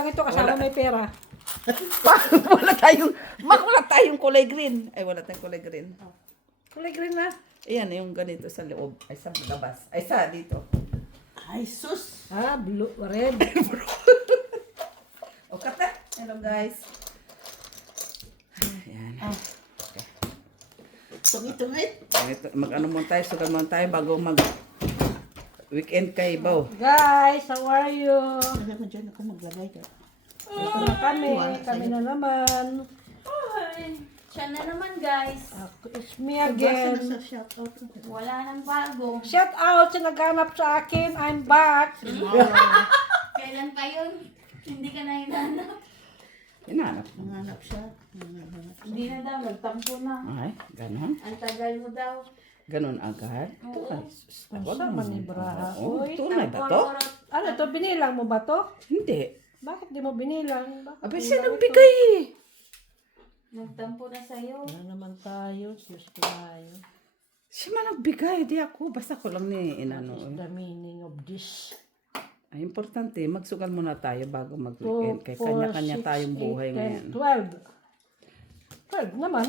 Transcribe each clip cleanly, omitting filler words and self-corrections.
lang ito kasama may pera. wala tayong kulay green. Ay, wala tayong kulay green. Kulay green na. Ayan, yung ganito sa loob. Ay, sa labas. Ay, sa dito. Ay, sus. Ah, blue, red. O, kata. Hello, guys. Ayan. Tungit-tungit. Mag-ano muna tayo, sugal muna tayo bago mag-weekend kay Baw. Guys, how are you? Lagay mo dyan ako maglagay ka. Ito na kami. Kami na naman. Ay, siya na naman guys. It's me Basta again. na sa shoutout. Wala nang bago. Shout out sa naghanap sa akin. I'm back. Kailan pa yun? Hindi ka na hinanap. Hinanap. Nanganap siya. Nanganap siya. Hindi na daw, nagtampo na. Ay, ganon. Ang tagal mo daw. Ganon agad. Oo. Sa manibraha. Oo, Uy, tunay ba to? ano to? Binilang mo ba to? Hindi. Bakit di mo binilang? Bakit Abay, di siya mo nagbigay eh. Nagtampo na sa'yo. Wala naman tayo. Diyos ko tayo. Siya man nagbigay, di ako. Basta ko lang ni inano. What is the meaning of this? Ay, importante, magsugal muna tayo bago mag-weekend. Kaya kanya-kanya tayong buhay ngayon. 12 naman.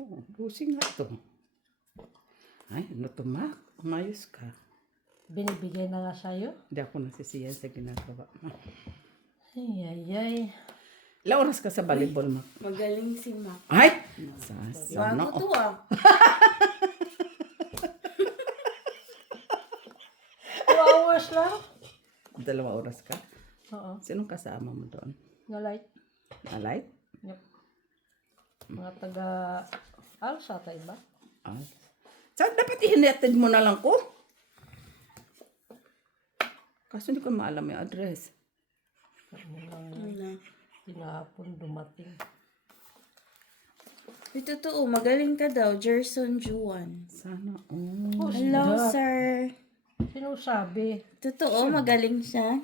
Oo, busing nga ito. Ay, ano to, Mac? Umayos ka. Binibigay na nga sa'yo. Hindi ako nasisiyan sa ginagawa. Ay. Ilang oras ka sa volleyball, Mac? Magaling si Mac. Ay! Sana. Bago to ah. 2 hours lang. 2 oras ka? Oo. Sinong kasama mo doon? Na light. Alight? Yep. Mga taga Alsa tayo ba? Ah. Saan dapat ihinatid mo na lang ko? Kaso hindi ko maalam yung address. Tinahapon dumating. Ito totoo, magaling ka daw. Gerson Juan. Sana. Oh, Hello, sir. Sino sabi? Totoo, magaling siya.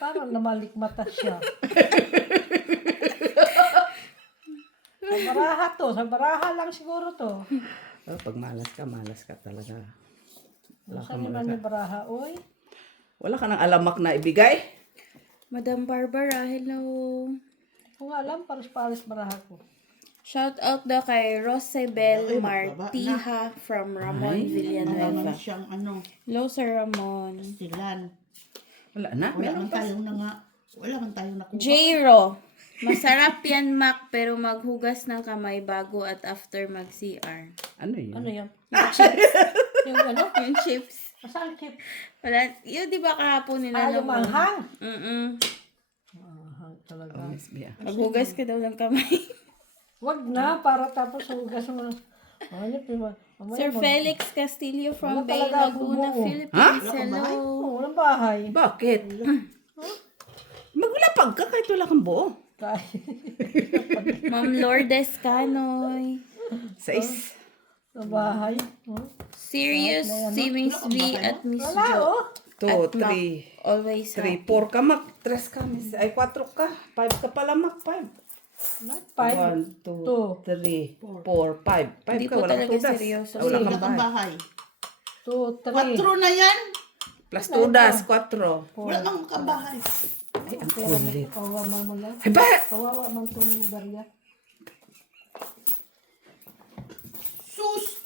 Parang namalikmata siya. Sa baraha to. Sa baraha lang siguro to. Oh, pag malas ka talaga. Saan naman yung baraha? Uy. Wala ka ng alamak na ibigay? Madam Barbara, hello. Kung alam, pares-pares baraha ko. Shout out daw kay Rosabel Martiha from Ramon Villanueva. Naman siyang ano, Hello, Sir Ramon. silan. Wala na. Wala Meron man pa. tayong wala man tayong nakuha. J-Ro. Masarap yan, Mac, pero maghugas ng kamay bago at after mag-CR. Ano yun? Ano yan? Yung ano? Yung chips. Saan kip? Wala. Yun, di ba kahapon nila? Yung manghang. Manghang talaga. Oh, Miss Bea. Maghugas ka daw ng kamay. Wag na, para tapos hugas mo. Ano, Sir Felix Castillo from Wala Bay talaga akong Laguna, buo. Philippines. Hello. Walang bahay. Bakit? Maglapag ka kahit wala kang buo. Ma'am Lourdes Canoy. 6. Sa bahay. Serious si Miss V at Miss Wala, Jo. 2, Mac, 3. always 3, 4 ka, Mac. 3 ka, Miss. Ay, 4 ka. 5 ka pala, Mac. 5. 1, 2, 3, 4, 5. 5 Hindi ka, po wala talaga ka tudas. seryoso. Wala Wala kang kang bahay. bahay. 2, 3. 4 na yan. Plus tudas, 4. Wala kang kabahay. Ay, ang kulit. Kawawa man mo lang. Ay, ba? Kawawa man itong barya. Sus!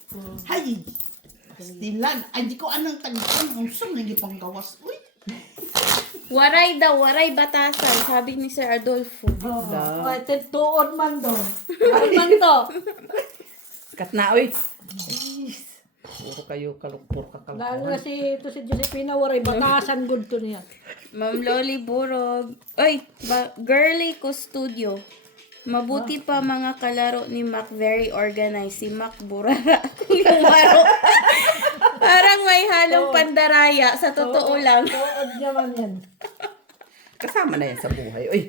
Hay! Stilan. Ay, di ko anong tagpang. Ang sum, hindi pang gawas. Uy! Waray daw, waray batasan, sabi ni Sir Adolfo. Ay, tuod man doon. Ay man to. Kat na, uy. Puro kayo kalukpur ka Lalo na ito si Josepina Waray, batasan good to niya. Ma'am Loli Burog. Oy, Girly Custodio. Mabuti pa mga kalaro ni Mac, very organized. Si Mac Burara. Yung laro. Parang may halong pandaraya, sa totoo lang. Tuod niya man yan. Kasama na yan sa buhay. Uy.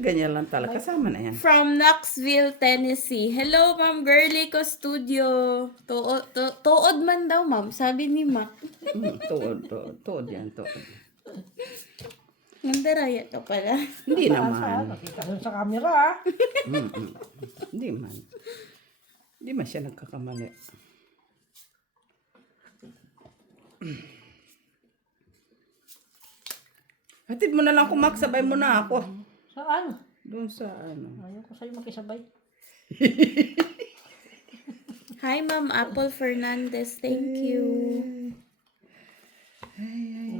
Ganyan lang talaga. Kasama na yan. From Knoxville, Tennessee. Hello, Ma'am Girly Custodio. Tuod man daw, Ma'am. Sabi ni Mac. Tuod yan, tuod. Nandaraya ka pala. Hindi naman. Nakita doon sa camera. Hindi man. Hindi man siya nagkakamali. Hatid mo na lang ako, Mac. Sabay mo na ako. Saan? Doon sa ano. Ayaw ko sa'yo makisabay. Hi, Ma'am Apple Fernandez. Thank you. 9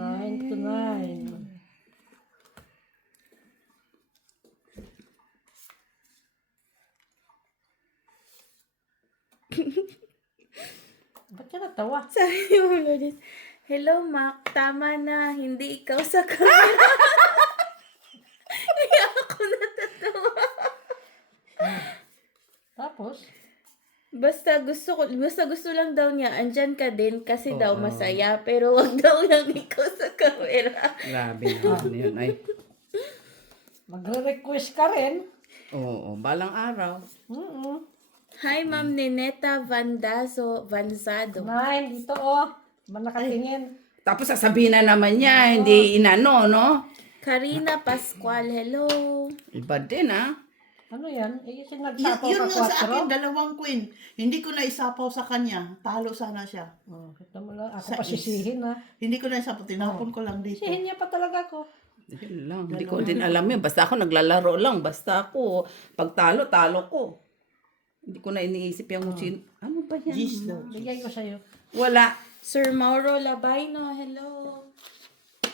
to 9. Ba't ka natawa? Sabi ni Ma'am Lourdes, hello, Mac. Tama na. Hindi ikaw sa camera. Kaya ako natatawa. Tapos, Basta gusto lang daw niya, andyan ka din kasi daw masaya, pero wag daw lang ikaw sa camera. Grabe naman yun. Ay. magre-request ka rin. Oo, balang araw. Hi, Ma'am Nineta Vanzado. 9, dito oh. Manakatingin. Tapos sasabihin na naman niya, hindi inano, no? Karina Pascual, hello. Iba din, ah. Ano yan? Eh, Yun sinagsapaw nga ka sa akin, 4. dalawang queen. Hindi ko na isapaw sa kanya. Talo sana siya. Oh, kita mo lang. Ako Sa pa sisihin ha. Hindi ko na isapaw. Tinapon ko lang dito. Sisihin niya pa talaga ako. Yun lang. Hindi ko din alam yun. Basta ako naglalaro lang. Basta ako, pag talo, talo ko. Hindi ko na iniisip yung sino. Ano ba yan? Gis daw. Bigay ko sa'yo. Wala. Sir Mauro Labayno, hello.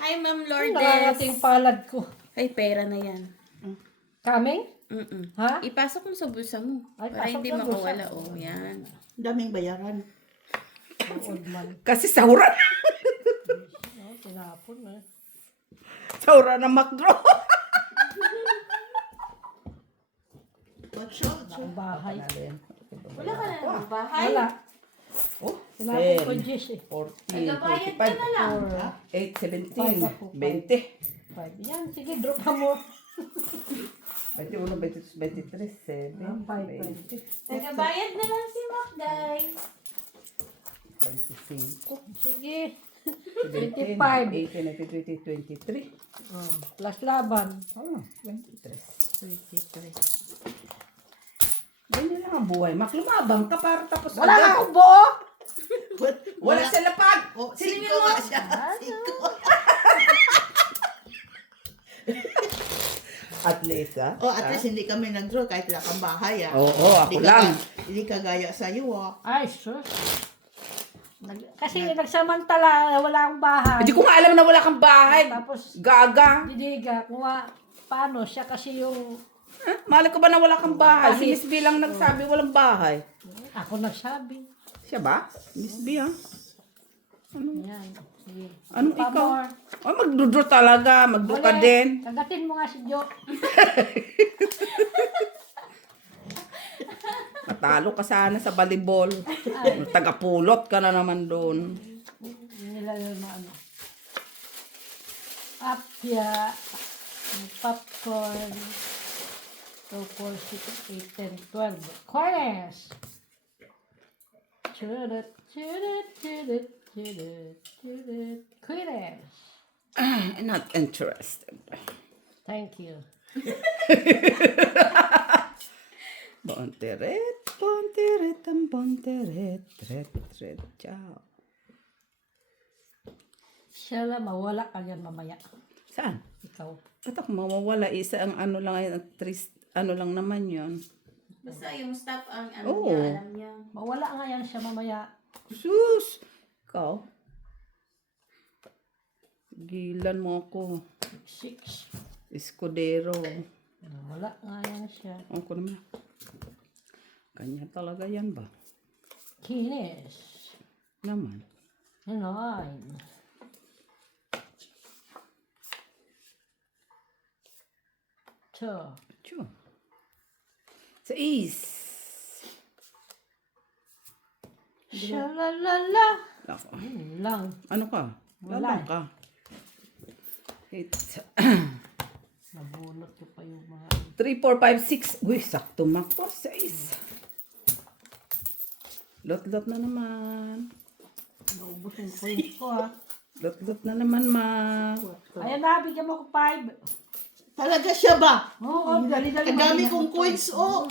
Hi, Ma'am Ang Lourdes. nakakating palad ko. Ay, pera na yan. Coming? Ha? Ipasok mo sa bulsa mo. Ay, Para pasok hindi sa bulsa. makawala. Oh, yan. Daming bayaran. Old man. Kasi sahuran. Oh, tinapon eh. Sahuran ng McDo. Watch out. Ang bahay. Wala ka na ng bahay. Wala. Oh, Tinapon ko 10, Jess eh. 14, Nagbabayad ka na lang. 8, 17, Five ako, 20. 5. Yan, sige, drop ka mo. 21, 22, 23, 7, 5, 20. Nagabayad na lang si Macday. 25, Sige. 17, 25. 18, 19, 20, 23. Oh, plus laban. Oh, 23. Ganyan lang ang buhay. Mak, lumabang ka para tapos Wala agad. nga akong buo. Wala sa lapag. Oh, 5 nga siya. 5. At least, ah. Oh, at least hindi kami nag-draw kahit wala kang bahay, ah. Oo, ako Hindi lang. Hindi kagaya sa iyo, ah. Ay, sus. Kasi nagsamantala, wala akong bahay. Hindi ko nga alam na wala kang bahay. Tapos, Gaga. didiga, kuha, paano siya kasi yung, Malay ko ba na wala kang bahay? Si Miss B lang nagsabi walang bahay. ako nagsabi. Siya ba? Miss B, ah. Yan. Sige. Anong Pa ikaw? more. Oh, magdudro talaga. Magdo ka Wala. din. Kagatin mo nga si Jo. Matalo ka sana sa volleyball. Tagapulot ka na naman doon. Yun nila yun na ano. Apya. Popcorn. 2, 4, 6, 8, 10, 12. Corners! Chudut, chudut, chudut, chudut, chudut. Corners! Not interested. Thank you. Bonteret, bonteret, ang bonteret, tret, tret, ciao. Siya lang, mawala ka yan mamaya. Saan? Ikaw. Ba't ako mawawala? Isa ang ano lang, ano lang naman yon. Basta yung stuff ang ano Oo. niya, alam niya. Mawala nga yan siya mamaya. Sus! Ikaw? Gilan mo ako. 6. Escudero. Mawala nga yan siya. Ako naman. Kanya talaga yan ba? Kinis. Naman. 9. Two. Tiyo. Sa is. Shalalala. Ako. Yun lang. Ano ka? Wala. Labang ka. It's Nabunot ko pa yung mga... 3, 4, 5, 6. Uy, sakto mako. 6. Lot-lot na naman. Naubos yung points ko ha. Lot-lot na naman, ma. Ayan na, bigyan mo ko 5. Talaga siya ba? Oo, dali-dali. Ang dami kong coins, oh.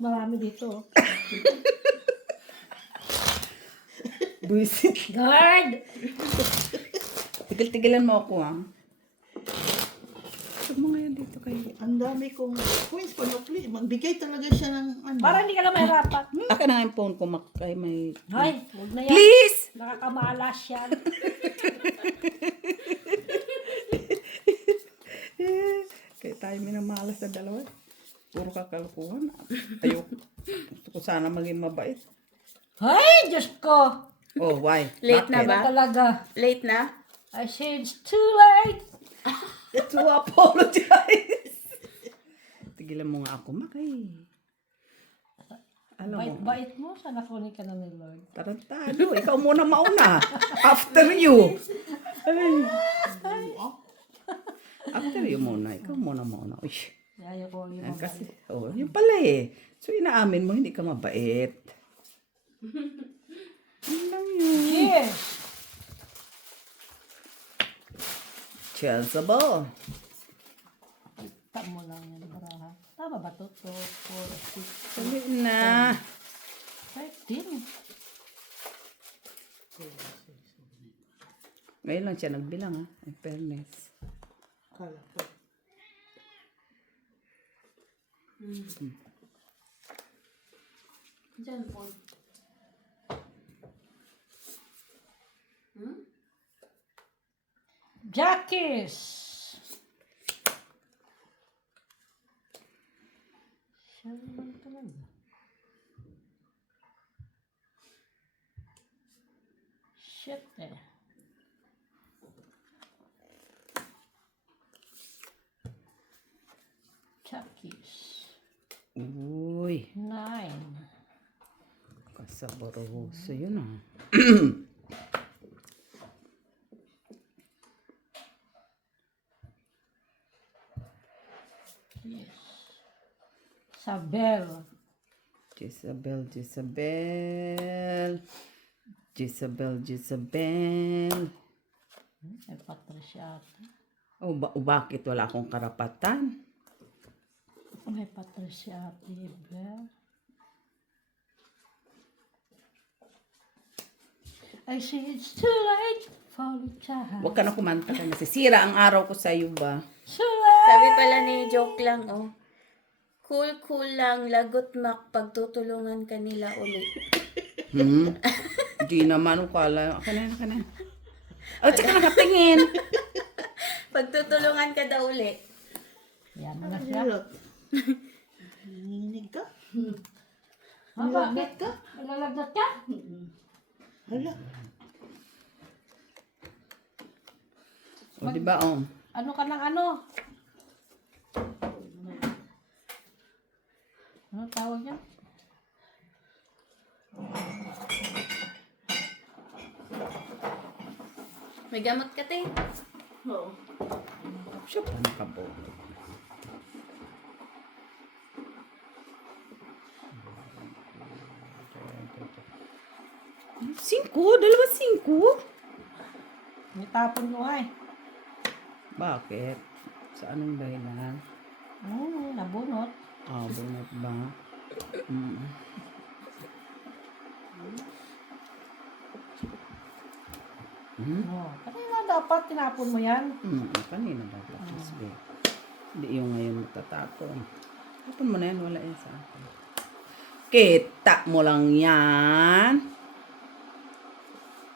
Marami dito. Buisit. Guard! Tigil-tigilan mo ako, ah. kay... Ang dami kong coins, panukli. Magbigay talaga siya ng ano. Para hindi ka na mahirapan. Akin na nga yung phone ko, kay may... Ay, huwag na yan. Please! Nakakamalas yan. Kaya tayo minamalas na dalawa. Puro kakalukuhan. Ayoko. Gusto ko sana maging mabait. Ay, Diyos ko. Oh, why? Late na Bakit? ba? Talaga. Late na? I say it's too late. To apologize. Tigilan mo nga ako, Makay. Alam mo, Bait mo. Sana kunin ka na ni Lord. tarantado. Ikaw muna mauna. After you. After you muna. Ikaw muna mauna. Uy. Ayaw ko yung Kasi, oh, yun pala eh. So, inaamin mo, hindi ka mabait. Yun lang yun. Cheers. Chelsea ball. Tama mo lang yan, baraha. Tama ba to? 2, 4, 6, Tuloy na. 13. Ngayon lang siya nagbilang ha. In fairness. Kala ko. Diyan po. Jackies. Siya naman talaga. Shit eh. Jackies. Uy. 9. Kasaboroso yun ah. Yes. Sabel. Jezabel, Jezabel. Jezabel, Jezabel. Ay, Patricia ata. Bakit wala akong karapatan? May Patricia ata. Ibel. I see it's too late for the child. Huwag ka na kumanta ka. Nasisira ang araw ko sa iyo ba? Too late. Sabi pala ni joke lang, oh. Cool lang, lagot mak, pagtutulungan kanila uli. Hindi naman, ukala. Kanan. Oh, tsaka nakatingin. Pagtutulungan ka daw uli. Yan na siya. Nanginig ka? Bakit ka? Malalagnat ka? Hala. O, diba, oh. Ano ka ng ano? Ano tawag yan? May gamot ka, te? Oo. Siya pa nakaboto. Dalawa 5. May tapon mo ay. Bakit? Sa anong dahilan? Nabunot. Bunot ba? Kanina dapat tinapon mo yan. Kanina dapat. Hindi yung ngayon matatapon. Tapon mo na yan, wala yan sa akin. Kita mo lang yan.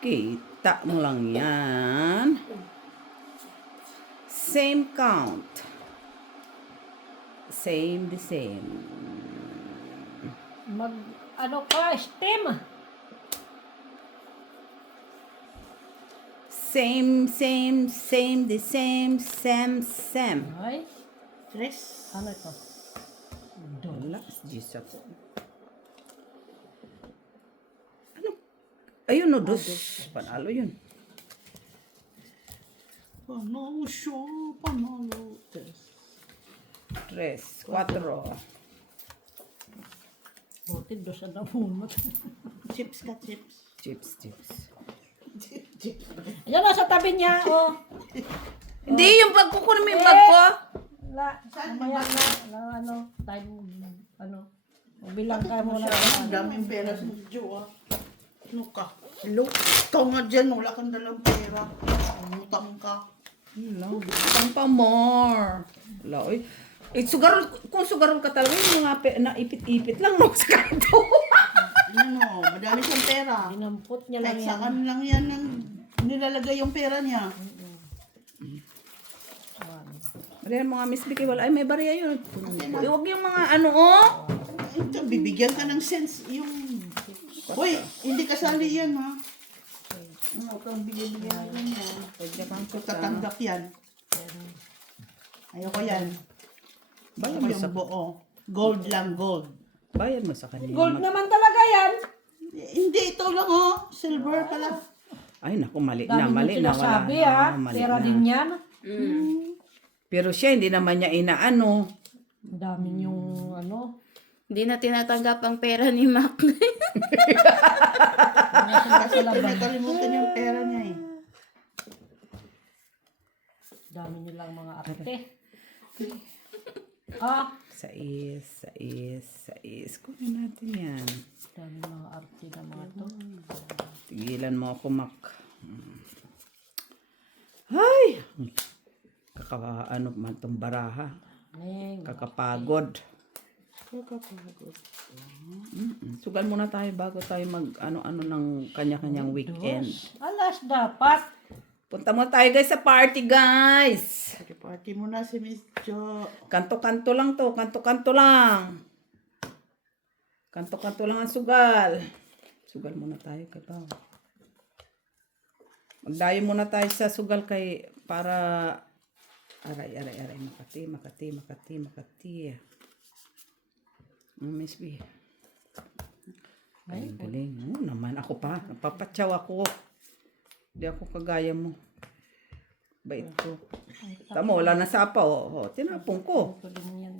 Kita mo lang yan. Same count. The same. Ano ka, steam. Same, the same. Ay, Tres. ano ito? Wala, Diyos ako. Ano? Ayun, no, dos. Panalo yun. Panalo siya. Panalo. Tres, 4. Buti doon sa nabunot. Chips ka, chips. Chips. Ayan na, sa tabi niya, oh. Hindi, yung bag ko, kunin mo yung bag ko. Mamaya na, time, bilang ka muna. Ang daming pera sa Diyo, ah. Ano ka? Hello? Ikaw nga dyan, wala kang dalang pera. Umutang ka. No, pang pa more. Wala, oy. Sugarol, kung sugarol ka talaga, yung mga na ipit-ipit lang mo sa kanto. Ano, madami siyang pera. Dinampot niya lang Kahit yan. saan lang yan ang nilalagay yung pera niya. Bariyan mga Miss Vicky, wala. Ay, may bariya yun. Huwag yung mga ano, oh. Ito, bibigyan ka ng sense yung... Uy, hindi kasali yan, ha? Ano, kang bigyan-bigyan lang yan. Pwede kang Kung tatanggap yan. Ayoko yan. Bayan Ayoko mo sa, yung buo. Gold lang, gold. bayan mo sa kanila. Gold naman talaga yan. Hindi, ito lang, oh. Silver pala. Ay, naku, mali Dami na, mali mong na. sinasabi Wala ha. na, mali Pera na. din yan. Pero siya, hindi naman niya inaano. Ang dami yung ano. Hindi na tinatanggap ang pera ni Mac. Kasi nakalimutan yung pera niya, eh. Dami nilang mga arte. Ah, Sais. Kunin natin yan. dami mga arte na mga to. Tigilan mo ako, Mac. Ay! Ano man tong baraha. Neng. Kakapagod. Sugal muna tayo bago tayo mag ano-ano ng kanya-kanyang weekend. Alas dapat. Punta mo tayo guys sa party, guys. Party mo na si Miss Jo. Kanto-kanto lang to. Kanto-kanto lang. Kanto-kanto lang ang sugal. Sugal muna tayo kay Pao. Magdayo muna tayo sa sugal kay para aray. Makati. Miss B. Galing. Naman ako pa. Napapatsaw ako. Di ako kagaya mo. Bait ko. Tama, wala na sapa. Tinapong ko. Ito din yan.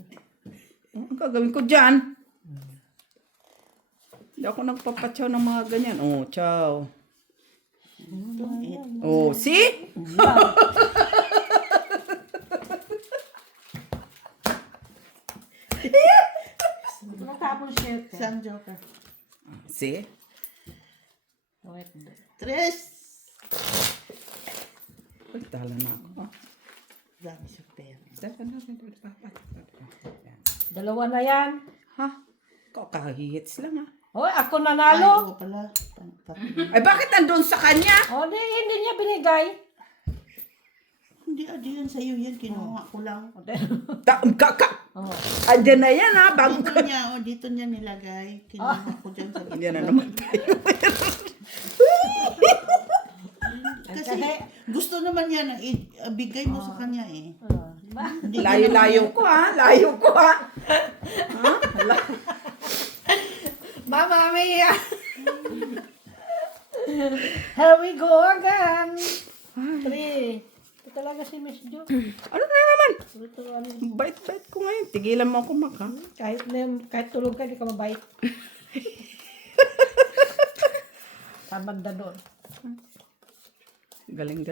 Ang gagawin ko dyan? Di ako nagpapatsaw ng mga ganyan. Chow. See? Natapon siya. Isang joker. See? Wait. Tres. Uy, tala na ako. Dami sa pera. Dalawa na yan. Ha? Kakahihits lang ha. Hoy, ako Ay, nanalo. oo pala. Ay, bakit andun sa kanya? O, hindi niya binigay. Hindi, yan sa'yo yan. Kinuha ko lang. Oh. Andyan na yan ha. Bago Dito niya nilagay. Kinuha ko dyan sa Andyan na naman tayo. Kasi gusto naman niya na ibigay mo sa kanya, eh. Hindi Layo-layo ko ha. Layo ko ha. Mama Mia. Here we go again. 3. Ito talaga si Miss Jo. Ano na naman? Ito, ano, Bait-bait ko ngayon. Tigilan mo ako, Mac, ha? kahit tulog ka, di ka mabait. Tabanda doon. Galing.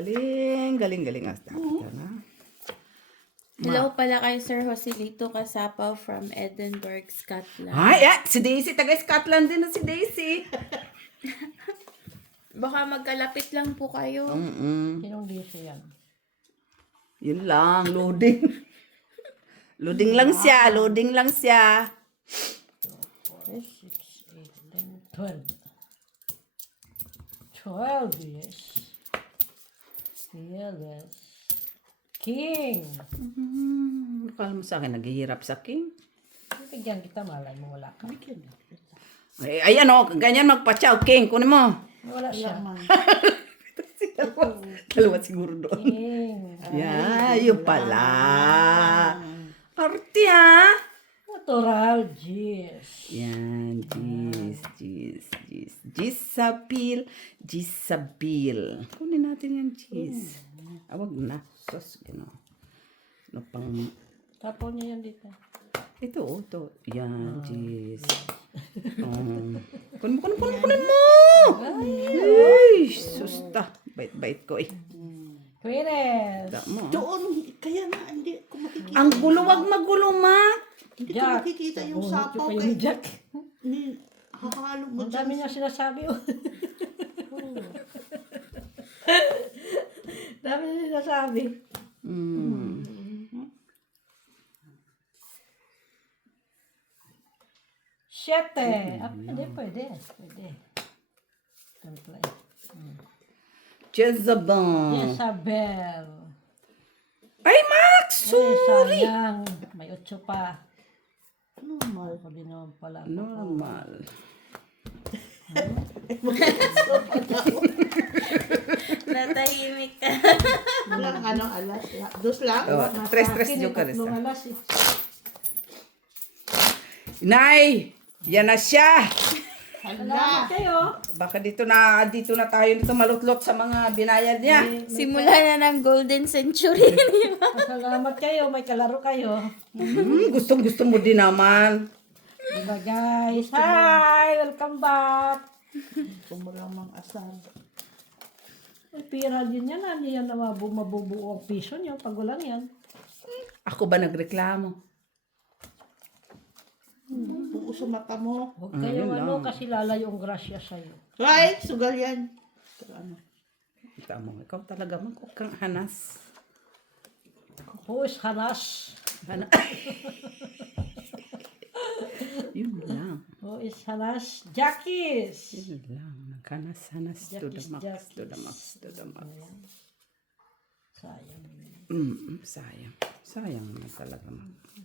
Hasta na. Hello pala kay Sir Joselito Casapaw from Edinburgh, Scotland. Ay, si Daisy. Taga Scotland din na si Daisy. Baka magkalapit lang po kayo. Sinong dito yan? Yun lang, loading. Loading lang siya. 4, 6, 8, 10, 12. 12, yes. Yes. King. Akala mo sa akin, naghihirap sa king. Bigyan kita, malay mo wala ka. Ay, ayan o, ganyan magpa-chow, king. Kunin mo. Wala siya. Dalawa siguro doon. King. Yeah, yun pala. Arte ha. Natural, jeez. Yan, Gisabil. Kunin natin yung cheese. Awag na. Sos, ano pang... Tapon niya yan dito. Ito. Yan, cheese. Kunin mo. Ay, susta. Bait ko eh. Queenes. Da mo. Doon, kaya na, hindi ko makikita. Ang gulo, wag magulo, ma. Hindi ko Jack. makikita yung Bunot sapaw yung kay Jack. Hahalo mo Ang dyan. dami niya sinasabi. Dami niya sinasabi. Mm. Siyete. Pwede. Temple. Jezebel. Isabel. Ay, Max! Sorry! Sayang. May 8 pa. Normal. Ako din naman pala. Normal. Natahimik ka. Walang anong alas. Dos lang. Oh, tres Akin, joker tatlong isa. alas eh. Nay! Yan na siya! Hala. Kayo. Baka dito na tayo dito malutlot sa mga binayad niya. Simula na ng golden century. Salamat kayo. May kalaro kayo. Gusto mo din naman. Diba guys? Hi! Welcome back! Kumulamang asal. May pira din yan. Ano yan na mabubuo ang piso niyo pag walang yan? Ako ba nagreklamo? Buo sa mata mo. Huwag kayong ano kasi lalayo ang grasya sa'yo. Ay, sugal yan. Pero ano? Kita mo, ikaw talaga huwag kang hanas. Who is Hanas? Yun lang. Who is Hanas? Jackies! Yun lang. Naghanas-hanas to the Jackis, max. Jackis. To the max. To the max. Sayang. Sayang. Sayang naman talaga.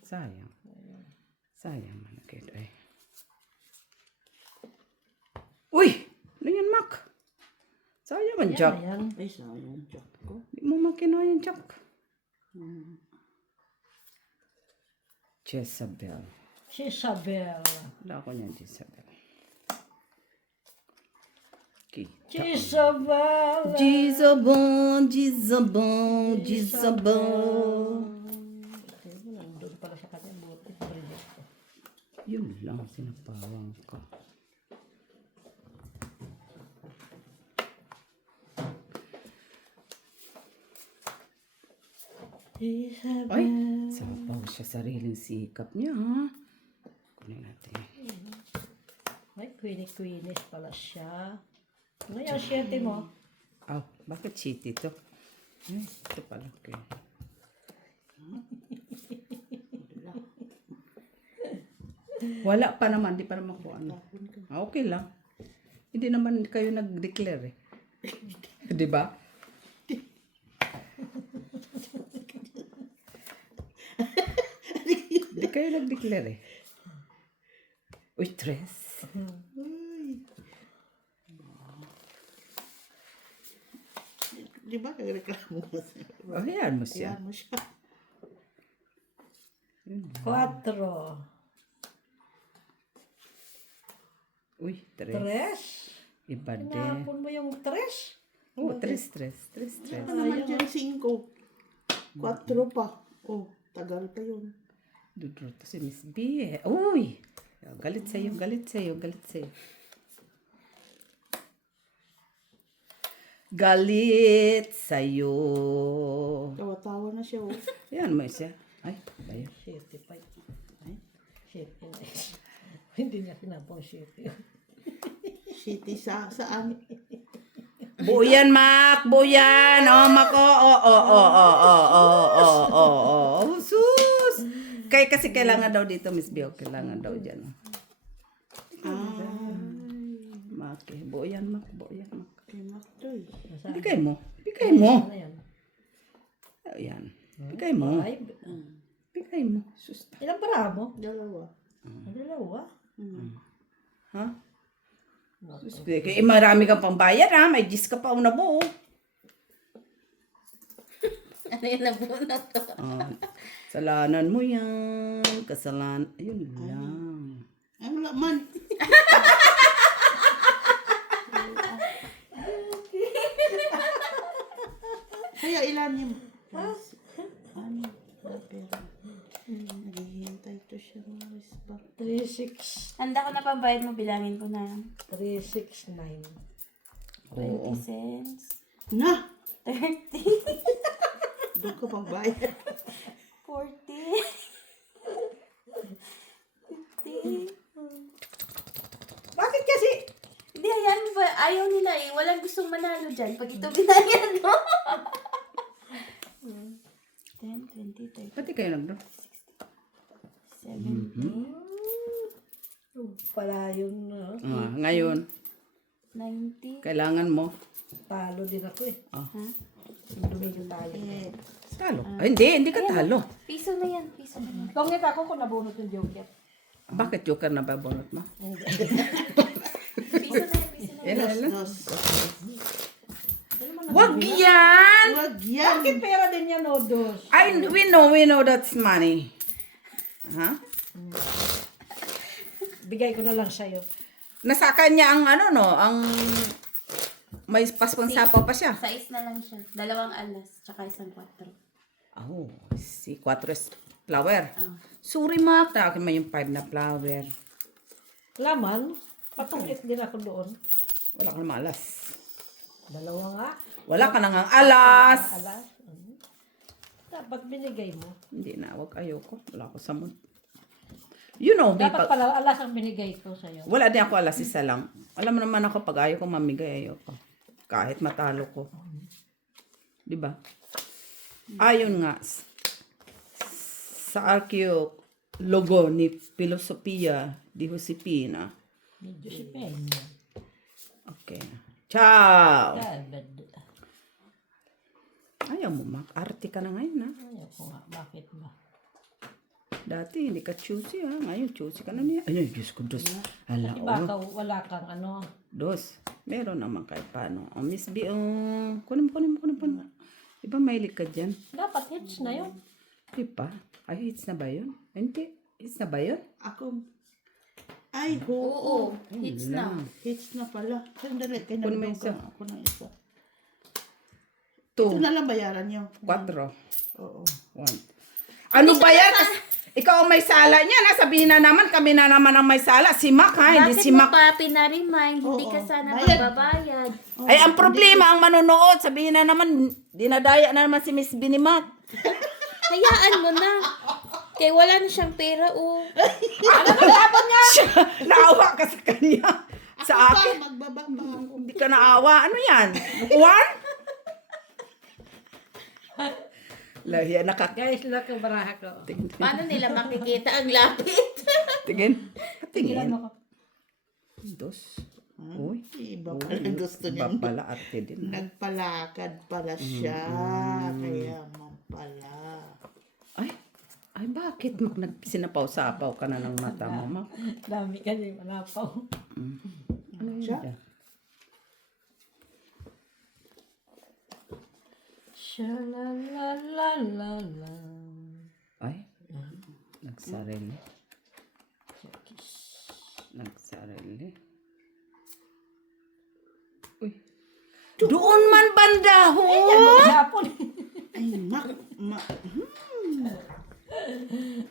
Sayang. Sayang man kid ay. Uy! Ano yan, Mac? Sayang man, Jack. Ayan. Ay, sayang. Jack ko. Di mo makina yan, Jack. Jezebel. Si Isabel. Wala ko niyan, Jezebel. Okay. Isabel. Jezebel. Nandun pala sa kanya. Buti. Brilliant ko. Yun lang, sinapawang ko. Isabel. Ay, sabaw siya sariling sikap niya, ha? Kunin natin. Ay, Queenie pala siya. Ano yung 7 mo? Oh, bakit cheat ito? Ay, ito pala kayo. Wala pa naman, di pa naman ko ano. Okay lang. Hindi naman kayo nag-declare eh. Di ba? Di kayo nag-declare eh. Uy, tres. Di ba nagreklamo mo siya? Oh, hayaan mo siya. Ayan mo siya. 4. Uy, tres. 3. Iba din. Tinapon mo yung 3. Oh, tres. Ano naman dyan, 5. 4 pa. Oh, tagal pa yun. Dudurto si Miss B eh. Uy! Galit sa'yo. Galit sa'yo. Tawa-tawa na siya, oh. Yan mo siya. Ay, bayan. 7 pa. Ay, 7 na. Hindi niya tinapon 7. Shitty saan? Buyan, Mac! Buyan! Oh, Mac! Oh. Sus! Kasi kailangan daw dito, Miss B. Kailangan daw dyan. Mac, eh. Buyan, Mac. Kay Maktoy. Bigay mo. Ano yan? Ayan. Bigay mo. 5. Bigay mo. Sus. Ilang para mo? 2. Dalawa. Ha? Sus. Marami kang pambayad, ha? May 10 ka pa na buo. Ano yung nabunot ko? Kasalanan mo yan. Ayun lang. Ay, wala man. Kaya ilan yung... Ano? Pera. Naghihintay to siya ng response. 3, 6. Handa ko na pambayad mo, bilangin ko na. 3, 6, 9. 20 cents. Na! 30. Doon ka magbayad. 40. 50. Bakit kasi? Hindi, ayan ba? Ayaw nila eh. Walang gustong manalo dyan. Pag ito binayad mo. 20, 30, Pati kayo nagdo. 70, Pala yung Ngayon, 90. kailangan mo. talo din ako eh. Ah. Ha? Yung dumi yung talo. Talo. Ay, hindi ka talo. Piso na yan, piso na yan. Tongit ako kung nabunot yung joker. Bakit joker na ba bunot mo? Piso na yan, piso na yan. Ilan? Dos. Wag yan! Wag yan. Bakit pera din yan, Odos? We know that's money. Ha? Bigay ko na lang sa'yo. Nasa kanya ang ang may paspang sapaw pa siya. 6 na lang siya. 2 alas, tsaka 1 4. Oh, si 4 flower. Ah. Sorry, Mac. Akin may yung 5 na flower. Laman, patungkit din ako doon. Wala ka namang alas. Dalawa nga. Wala ka nang alas. Alas. Dapat binigay mo. Hindi na, wag ayoko. Wala ko sa mood. You know, Dapat pala alas ang binigay ko sa'yo. wala din ako alas, isa lang. Alam mo naman ako, pag ayaw ko mamigay, ayoko. Kahit matalo ko. Di ba? Ayon nga, sa arkeologo ni Filosofia di Josepina. Medyo si Peña. Okay. Ciao! David. Ayaw mo, Mac. Arte ka na ngayon, ha? Ayaw ko nga. Bakit ba? Dati, hindi ka choosy, ha? Ngayon, choosy ka na niya. Ay, Diyos ko, Diyos. Ala, Baka wala kang ano. Dos. Meron naman kahit paano. Oh, Miss B, kunin mo. Di ba mahilig ka dyan? Dapat hits na yun. Di ba? Ay, hits na ba yun? Hindi. Hits na ba yun? Ako. Ay, Oo, hits na. Hits na pala. Sandali, kaya Kunin mo nagbago isa. ako ng isa. 2, Ito na lang bayaran nyo. 4, Oo. 1. Ano ba yan? Ikaw ang may sala niya. Sabihin na naman, kami na naman ang may sala. Si Mac, ha? Hindi Bakit si mo Mac. pa pinaremind? Hindi ka Oo. sana Bayad. magbabayad. Ay, ang problema, ang manonood. Sabihin na naman, dinadaya na naman si Miss B ni Mac. Hayaan mo na. Kaya wala na siyang pera, oh. Naawa ka sa kanya. Sa akin. Magbababa ako. Hindi ka naawa. Ano yan? Bukuhan? Lahiya, Guys, lang ang baraha ko. Paano nila makikita ang lapit? Tingin. Tigilan Tingin. mo ko. Dos. Uy. Iba pala gusto Iba niya. pala arte din. Nagpalakad pala siya. Kaya man pala. Ay, bakit? Sinapaw-sapaw ka na ng mata mo, Mac? Dami kasi manapaw. Ano Siya? yun? Sha-la-la-la-la-la. Ay, nagsarili. Nagsarili. Uy. Doon man banda ho! Japon. Ay,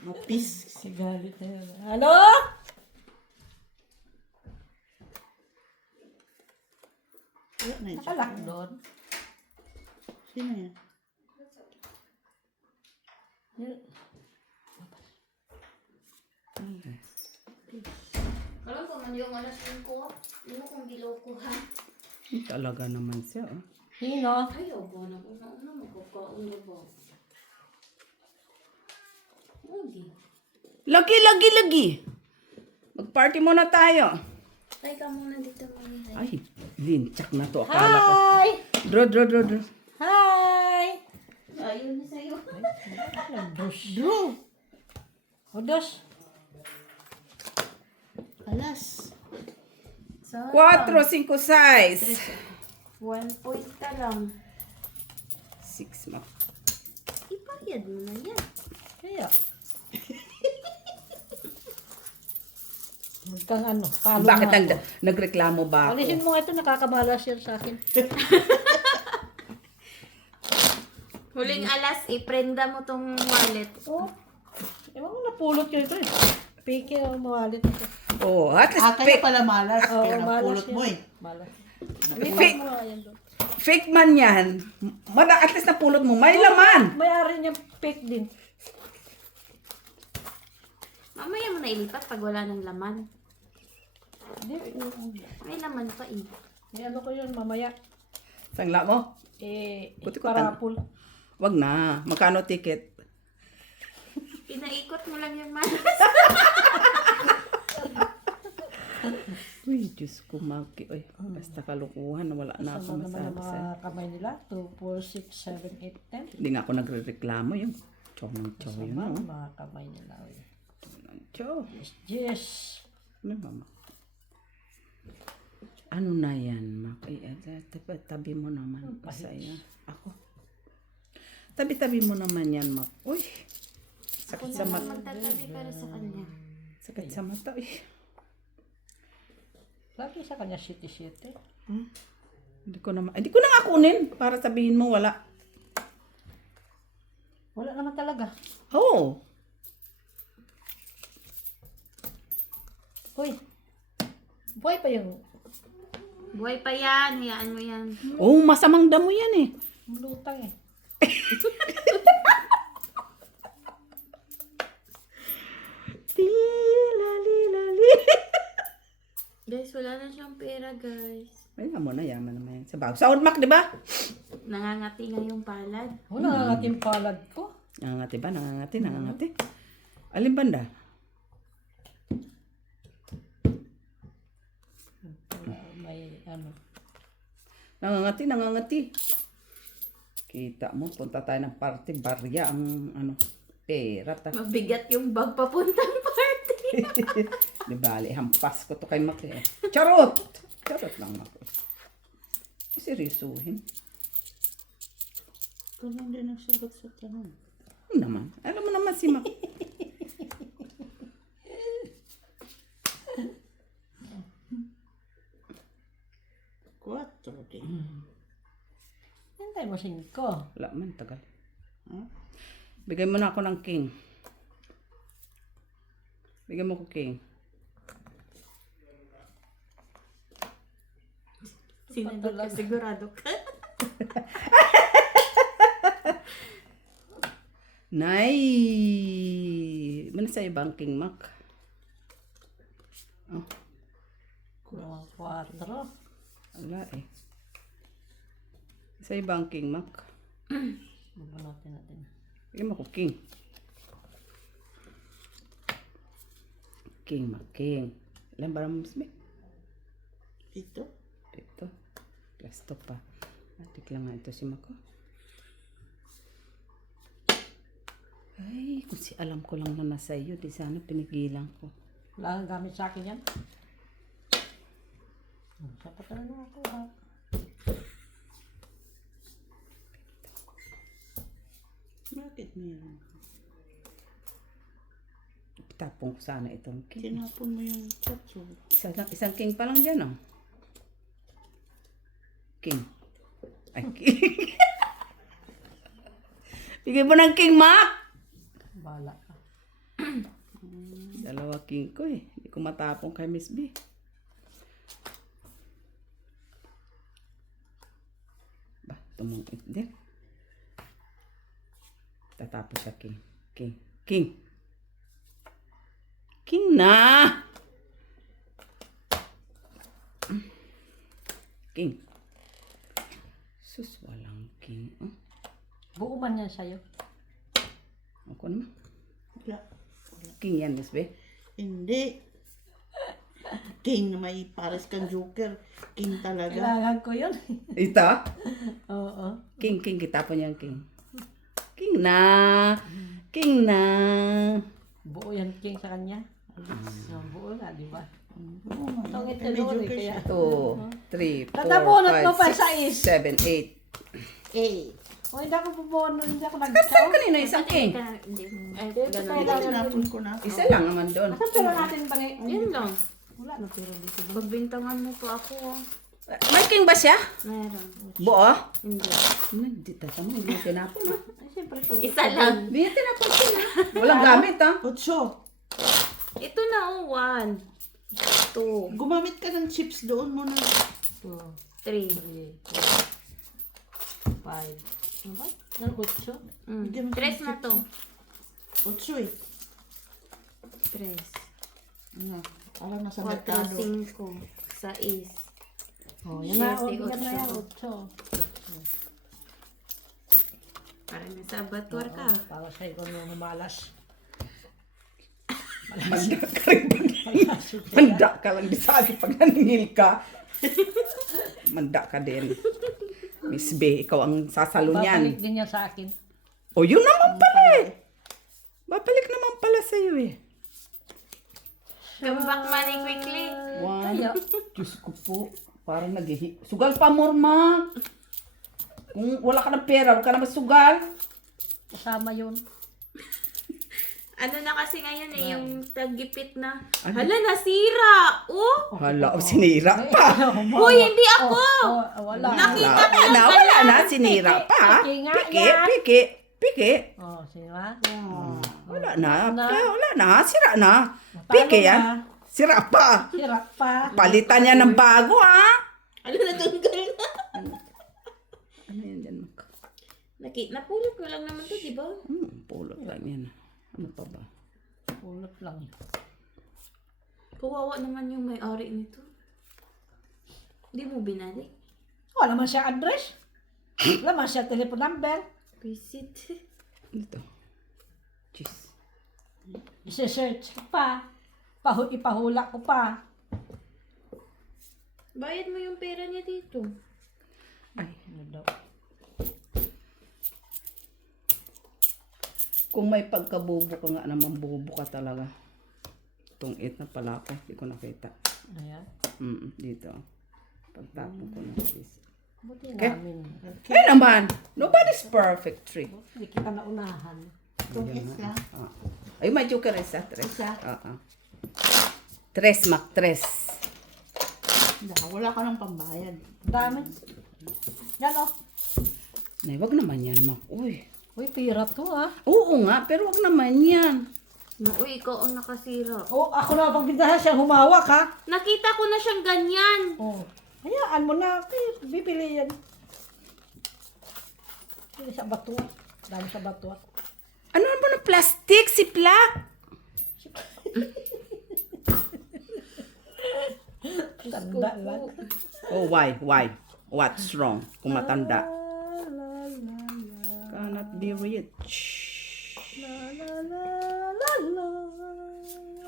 mapis. Si galit na yun. Hello? Wala na yun. Nakalak doon. Sino yan? Alam ko man yung alas 5 ko. Hindi mo kong giloko, ha? Talaga naman siya. Oh. Sino? Ayaw ba na una magkakauna ba? Hindi. Lagi. Mag-party muna tayo. Ay, ka muna dito, mami. Ay, linchak na to. Akala ko. Hi! Draw. Hi! Ayun na sa'yo. Drew. Odos. Alas. So, 4, 5, 6. 1 point ka lang. 6, Mac. Ibayad mo na yan. Kaya. Huwag kang ano, palo Bakit nga ako. nagreklamo ba ako? Alisin mo nga ito, nakakamalas yan sa akin. Huling alas, iprenda mo tong wallet. Oh, ewan ko napulot ko ito eh. Piki o mawalit ito. Oh, at least Kaya pala malas. Oo, Kaya malas napulot yan. mo eh. Malas. fake, Mo nga yan doon. fake man yan. At least napulot mo. May laman. May-ari niya fake din. Mamaya mo na ilipat pag wala ng laman. Hindi, May laman pa eh. ano ko yun mamaya. Sangla mo? Eh, Kuti-kutan. parapul. Wag na. Magkano ticket? Pinaikot mo lang yung malas. Uy, Diyos ko, Maki. Uy, basta kalukuhan. Wala na ako Sama naman ang masabi mga kamay nila. 2, 4, 6, 7, 8, 10. Hindi nga ako nagre-reklamo yung chow ng chow yun, Sama no? ang mga kamay nila. Chow. Yes. Ano, mama? Ano na yan, Mak? Ay, tabi mo naman. Pasaya. Ako. Tabi-tabi mo naman yan, Mak. Uy. Sakit sa mata. Magtatabi para sa kanya. Sakit sa mata. Uy. Lagi sa kanya city-city. Hindi ko na nga kunin para sabihin mo wala. Wala naman talaga. Oo. Hoy. Buhay pa yung Buhay pa yan. Hayaan mo yan. Oh, masamang damo yan eh. lutang eh. Tilalilali. Guys, wala na siyang pera, guys. Ay, mo na, yaman naman yan. Sa bago. Sa Udmak, di ba? Nangangati nga yung palad. Wala nga ating palad ko. Nangangati ba? Nangangati. Alin banda? May ano. Nangangati. Kita mo, punta tayo ng party. Barya ang pera. Mabigat yung bag papuntang party. Di bali, hampas ko to kay Mak. Charot! Charot lang ako. Seryosuhin. Ikaw lang din nagsagot sa tanong. Ano naman? Alam mo naman si Mak. Quatro din. Hintay mo 5. Wala man, tagal. Bigay mo na ako ng king. Bigay mo ko king. Sinagot ka, sigurado ka. Nay! Mana sa ibang king, Mak? Oh, Mga 4. wala eh. Sa ibang king, Mak. Bubunutin natin. Bigay mo ko king. King, Mak, king. Ilan ba naman mas Ito? Ito. Plus to pa. Atik lang nga ito si Mako. Ay, kung si alam ko lang na nasa iyo, di sana pinigilan ko. Wala kang gamit sa akin yan. Sapat na lang ako ha. Bakit meron? Tapong ko sana itong king. Tinapon mo yung quatro. Isang king pa lang dyan, oh. King. Ay, king. Bigay mo ng king, Mak! Bala ka. Dalawa king ko eh. Hindi ko matapong kay Miss B. Ba, tumungkit din. Tatapos siya king. King. King. King na! King. Sus, walang king. Oh, Buo man yan sa'yo. ako naman. Wala. King yan, Miss B. Hindi. King na may pares kang joker. King talaga. Kailangan ko yun. Ita? Oo. King, kita po niyang king. King na! King na! Buo yan king sa kanya. Buo na, di ba? Oo, Tungit may na lori joker kaya. 2, 3, 4, Tatabunot mo pa 5, sa 6, 7, 8. Eh. O hindi ako bubuo nun, hindi ako Kasi nag-count. kanina isang king. Hindi. Ay, Dito ganun. tayo Ito lang. tinapon ko na. Isa lang naman doon. Saan pero natin ba Yun lang. Wala na pero dito. Pagbintangan mo pa ako. May king ba siya? Meron. Buo? Hindi. Hindi tatama, hindi mo tinapon ha. Ay, siyempre ito. Isa lang. Hindi niya tinapon siya ha. Walang gamit ha. Otso. Ito na, 1, 2, Gumamit ka ng chips doon mo na. 2, 3. 3, 5. Ano ba? Ano 8? Bigyan mo 3 na to. Otso eh. 3. Ano? Alam na sa 4, merkado. 5, 6. Oh, yan na. O, Siete, bigyan na yan. ocho. 8. Para nasa abattoir ka. Para sa ikaw nung humalas. Manda ka rin pag manda ka lang bisagi pag naningil ka. Manda ka din. Miss B, ikaw ang sasalo Babalik niyan. din yan sa akin. O yun naman pala eh. Babalik naman pala sa'yo eh. Come back money quickly. Wow. Diyos ko po. Parang naghihi. Sugal pa, Morma. Kung wala ka ng pera, huwag ka na masugal. Kasama yun. Ano na kasi ngayon eh, yung tagipit na, hala, nasira! Oh! Hala, sinira pa. Hoy, hindi ako! Wala. Nakita ko lang Wala pala. na, sinira pa. Piki nga Piki, yan. piki, piki. Oh, sila. Wala na, wala na, sira na. Natalo Piki na. yan. Sira pa. Hirap pa. Palitan niya ng bago, ha? Ano, natunggal na? Ano yan dyan? Napulot ko lang naman to, di ba? Pulot lang yan. Ano pa ba? Ulot lang. Kawawa naman yung may-ari nito. Hindi mo binalik? Wala man siya address. Wala man siya telephone number. Visit. Ito. Cheese. Isi-search ko pa. Ipahula ko pa. Bayad mo yung pera niya dito. Ay, Ano daw? kung may pagkabobo ka nga naman, bobo ka talaga. Itong it na pala ako, hindi ko nakita. Ano yan? Dito. Pagtapon ko ng cheese. Buti Okay. namin. Ay naman, nobody's perfect, Tree. Hindi kita naunahan. Itong isa. Ay, may joker isa, tres. Isa? Tres, Mac, tres. Wala ka ng pambayad. Dami. Yan o. Nay, wag naman yan, Mac. Uy. Uy, pira to ah. Oo nga, pero wag naman yan. Uy, ikaw ang nakasira. Oh, ako na pagbintahan siya humawak ha. Nakita ko na siyang ganyan. Oh. Hayaan mo na. Bibili yan. Bibili sa bato. Dami sa bato. Ano naman ng plastic, siplak? Tanda lang. Oh, why? What's wrong? Kung matanda. Cannot be rich.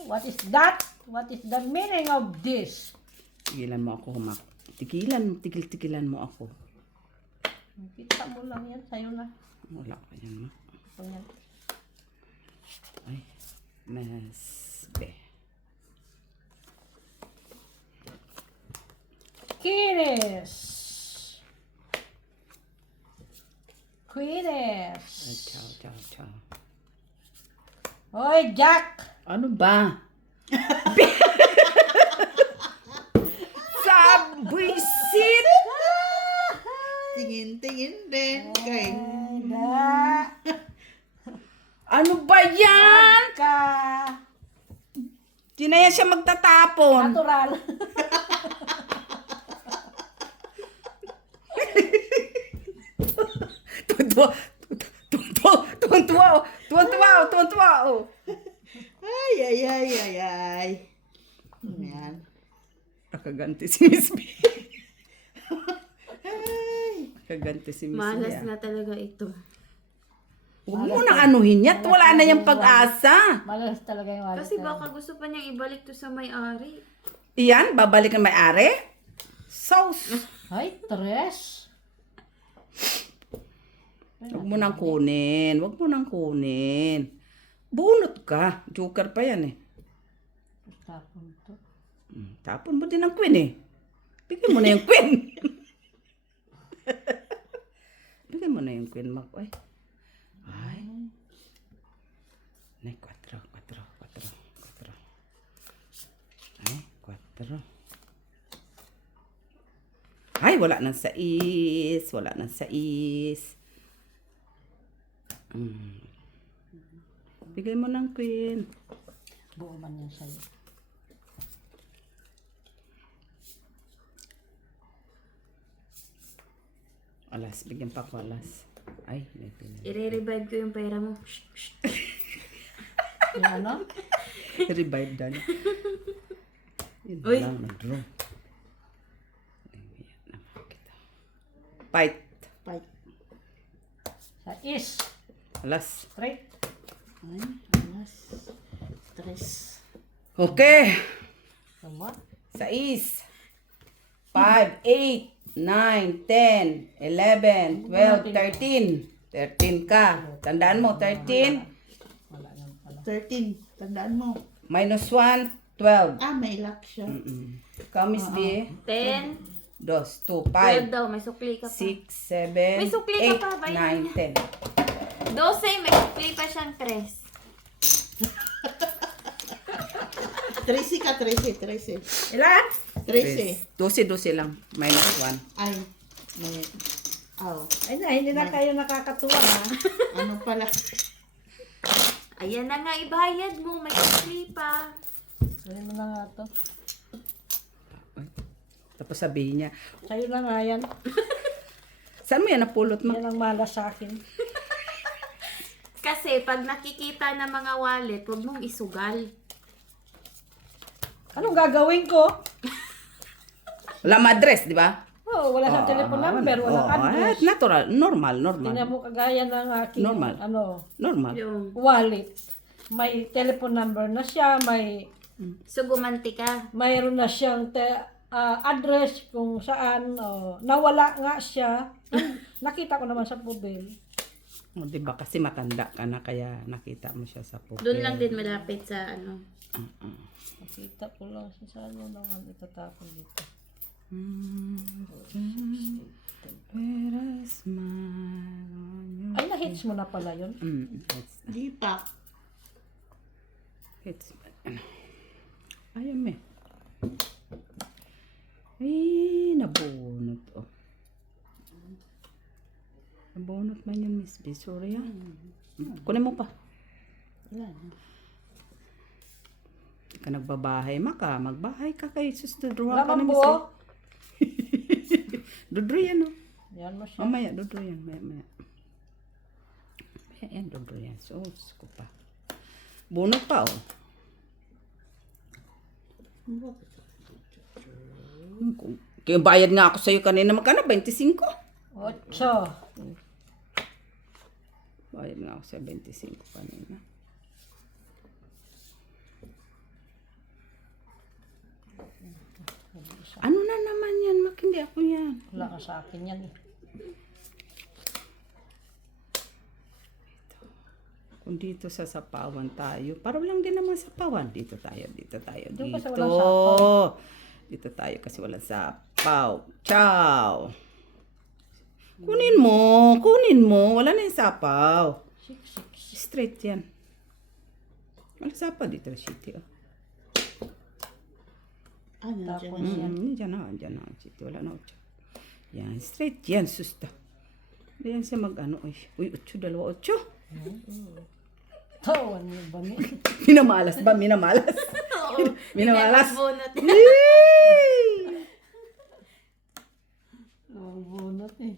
What is that? What is the meaning of this? Tigilan mo ako, Mac. Tigilan mo ako. Kita mo lang yan. Sa'yo na. Wala ka yan, Mac. Ito yan. Ay, mesbe. Kiris. Ay, Quiris. ciao. Hoy, Jack! Ano ba? Sabwisit! Tingin din. Kay. Ano ba yan? Ka. Di na yan siya magtatapon. Natural. Tuwan-tuwa. Ay. Yan. Nakaganti si Miss B. Ay. Nakaganti si Miss B. Malas na talaga ito. Huwag mo nang anuhin yan. Wala na yung pag-asa. Malas talaga yung wallet. Kasi baka gusto pa niyang ibalik to sa may-ari. Iyan, babalik ang may-ari? Sauce. Ay, tres. Huwag mo nang kunin. Bunot ka. Joker pa yan eh. Tapon to. Tapon mo din ang queen eh. Bigyan mo na yung queen. Bigyan mo na yung queen, Mac. Ay. Nay, 4. Ay, 4. Ay, wala nang 6. Bigay mo ng queen. Buo man yan sa'yo. Alas, bigyan pa ko alas. Ay, may pin. I-revive ko yung pera mo. Yung ano? Revive dan. Yun Uy. lang, nag-draw. Ayan naman kita. Fight. Sa is. Alas. Straight. Ay. Alas. Stress. Okay. Tama? 6, 5, 8, 9, 10, 11, 12, 13. 13 ka. Tandaan mo, 13 Wala yan pala. 13. Tandaan mo. minus 1, 12. Ah, may lock siya. Ikaw, Miss B. 10. 2, 2, 12 5, daw, may sukli ka pa. 6, 7, May sukli ka pa, 8, bayan 9, 10. 12, may sukli pa siyang 3. 13 ka, 13. 13. Ilan? 13. 12 lang. Minus 1. Ay, may... Oh, Ay na, hindi na kayo nakakatuwa ha. ano pala? Ayan na nga, ibayad mo, may sukli pa. Sabi mo na nga to. Tapos sabihin niya, Sa'yo na nga yan. saan mo yan napulot mo? Yan ang malas sa akin. Kasi pag nakikita ng mga wallet, huwag mong isugal. Anong gagawin ko? Wala address, di ba? Oh, wala sa telephone number, walang address. Natural, normal. Tingnan mo kagaya ng aking Normal. Normal. Yung, wallet. May telephone number na siya, so gumanti ka. mayroon na siyang address kung saan. Nawala nga siya. Nakita ko naman sa pubil. O, di ba? Kasi matanda ka na, kaya nakita mo siya sa pupil. Doon lang din malapit sa ano. Nakita ko lang siya sa ano naman itatapon dito. Let us smile on you. Ay, na-hits mo na pala yun. Di pa. It's, ayaw me. Ay, nabunot. Oh. Nabunot man yun, Miss B. Sorry, ah. Kunin mo pa. Wala. Ka nagbabahay, maka. Magbahay ka kay sus. Dudruhan Wala ka mang na, Miss B. buo. Dudro yan, oh. Yan mo siya. Mamaya, dudro yan. Maya. Maya yan, dudro yan. Sus ko pa. Bunot pa, oh. Kaya bayad nga ako sa'yo kanina. Magkano? 25? 8. Bayad nga ako sa 25 kanina. Ano na naman yan? Mak, hindi ako yan. Wala ka sa akin yan eh. Kung dito sa Sapawan tayo, parang lang din naman Sapawan. Dito tayo, dito tayo, Doon kasi dito. walang sapaw. Dito tayo kasi walang sapaw. Ciao. Kunin mo. Wala na yung sapaw. Straight yan. Wala sapaw dito na city. Oh. Ah, nandiyan Tapos na. Diyan na. City. Wala na 8. Yan, straight yan, susta. Hindi yan siya mag-ano. Uy, 8, 2, 8. Tawan mo ba ni? Minamalas ba? Minamalas? Minamalas? Bunot. Bunot eh.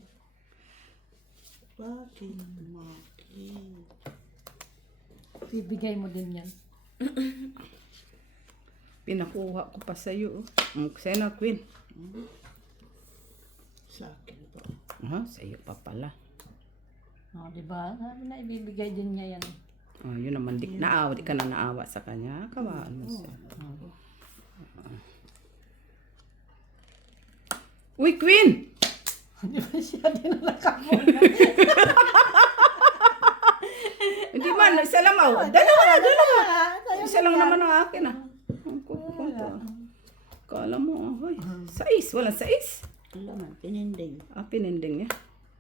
Bakit, Maki? Bibigay mo din yan. Pinakuha ko pa sa'yo. Sa'yo na, Queen. Sa akin po. Sa'yo pa pala. Diba? Sabi na ibibigay din niya yan. Yun naman, di ka na naawa sa kanya. Kawaan mo siya. Uy, Queen! Di ba siya din na nakamuna? Hindi man, isa lang ako. Dalawa. Isa lang naman ang akin Kala mo, hoy. 6, walang 6. Wala man, pininding. Pininding niya.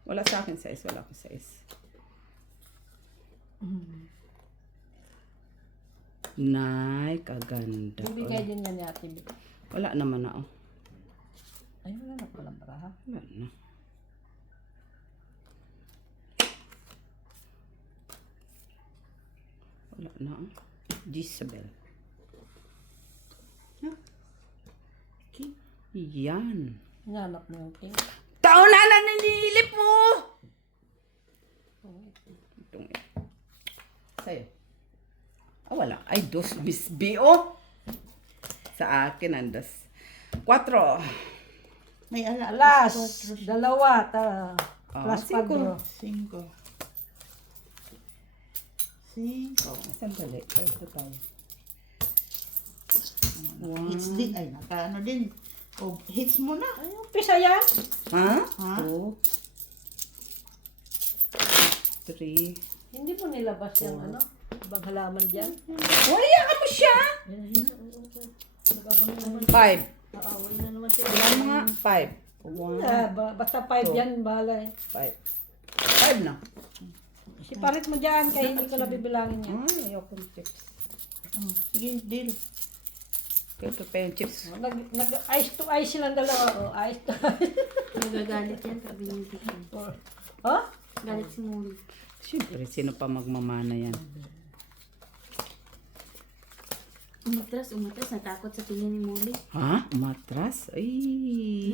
Wala sa akin 6, wala ko 6. Nay, kaganda. Bibigay din niya ni Ate B. Wala naman na, oh. Ay, wala na pala baraha. Wala na. Wala na, oh. Gisabel. Okay. Yan. Hinanap mo yung king. Tao na nanilip mo! Itong sa'yo. Wala. Ay, 2 bisbi, oh! Sa akin, andas. 4. May Alas! 2. Plus 4. 5. 5. Sandali. Ay, ito tayo. Wow. Hits din. Ay, naka ano din. O, hits mo na. Ay, umpisa yan. Ha? Ha? 2, 3. Hindi mo nilabas yung ano, ibang halaman dyan. Wala ka mo siya. Nag-abang naman. 5. Aaway na naman siya. Ilan mga? 5. 1, Basta 5 yan, bahala eh. 5. 5 na. Siparit mo dyan, kaya hindi ko nabibilangin yan. Ay, ayoko ng chips. Oh, sige, deal. Ito pa yung chips. Ice to ice silang dalawa. Ice to ice. Nagagalit yan pag binibig ko. Oh? Galit si Muli. Siyempre, sino pa magmamana yan? Umatras, natakot sa tingin ni Muli. Ha? Matras? Ay,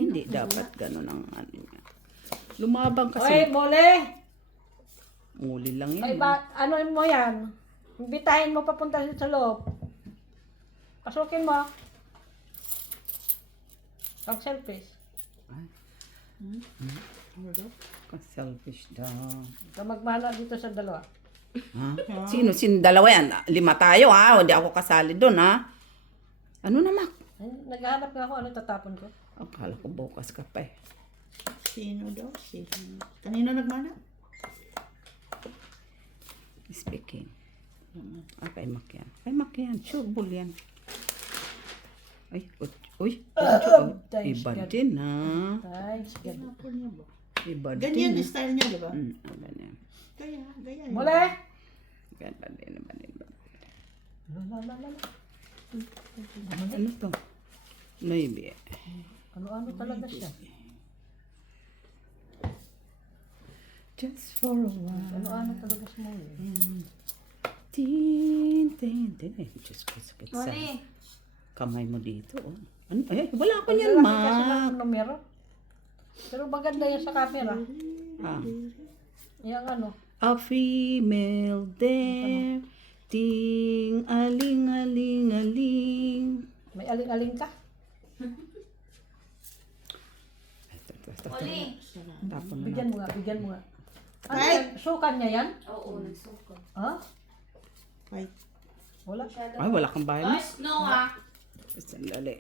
hindi dapat ganun ang ano niya. Lumabang Oy, kasi. mole! Uli lang Ay, yun. ano mo yan? Imbitahin mo papunta sa loob. Pasukin mo. Pag selfish. Selfish daw. Ka magmana dito sa dalawa. Ha? Sino? Dalawa yan? 5 tayo ha? Hindi ako kasali doon ha? Ano naman? Ay, naghahanap nga ako ano tatapon ko. Akala ko bukas ka pa eh. Sino daw? Sino? Kanino nagmana? Speaking. Kay Mac yan. Kay Mac yan. Sure, bull yan. Ay, uy. thanks Iba God. din ha. Thanks, God. Pinapon niya ba? Iba Ganyan din. yung style niya, di ba? Ganyan. Gaya. Mole! Iba din. Lala. Ano to? Maybe. Ano talaga siya? Just for a while. Ano talaga siya mo Tin. Diyos ko, sakit sa Muli! kamay mo dito. Oh. Ano? Ay, wala ka yan, Lalaki kasi Ma. ng numero. Pero maganda yan sa camera. Ah. Yung ano. A female there. Ting, aling. May aling-aling ka. Muli! Tapon na Bigyan mo nga. Ano Ay! yan? Sukan niya yan? Oo, nagsuko. Ha? Fight. Wala. Ay, wala kang bahay mo. No ha! Sandali.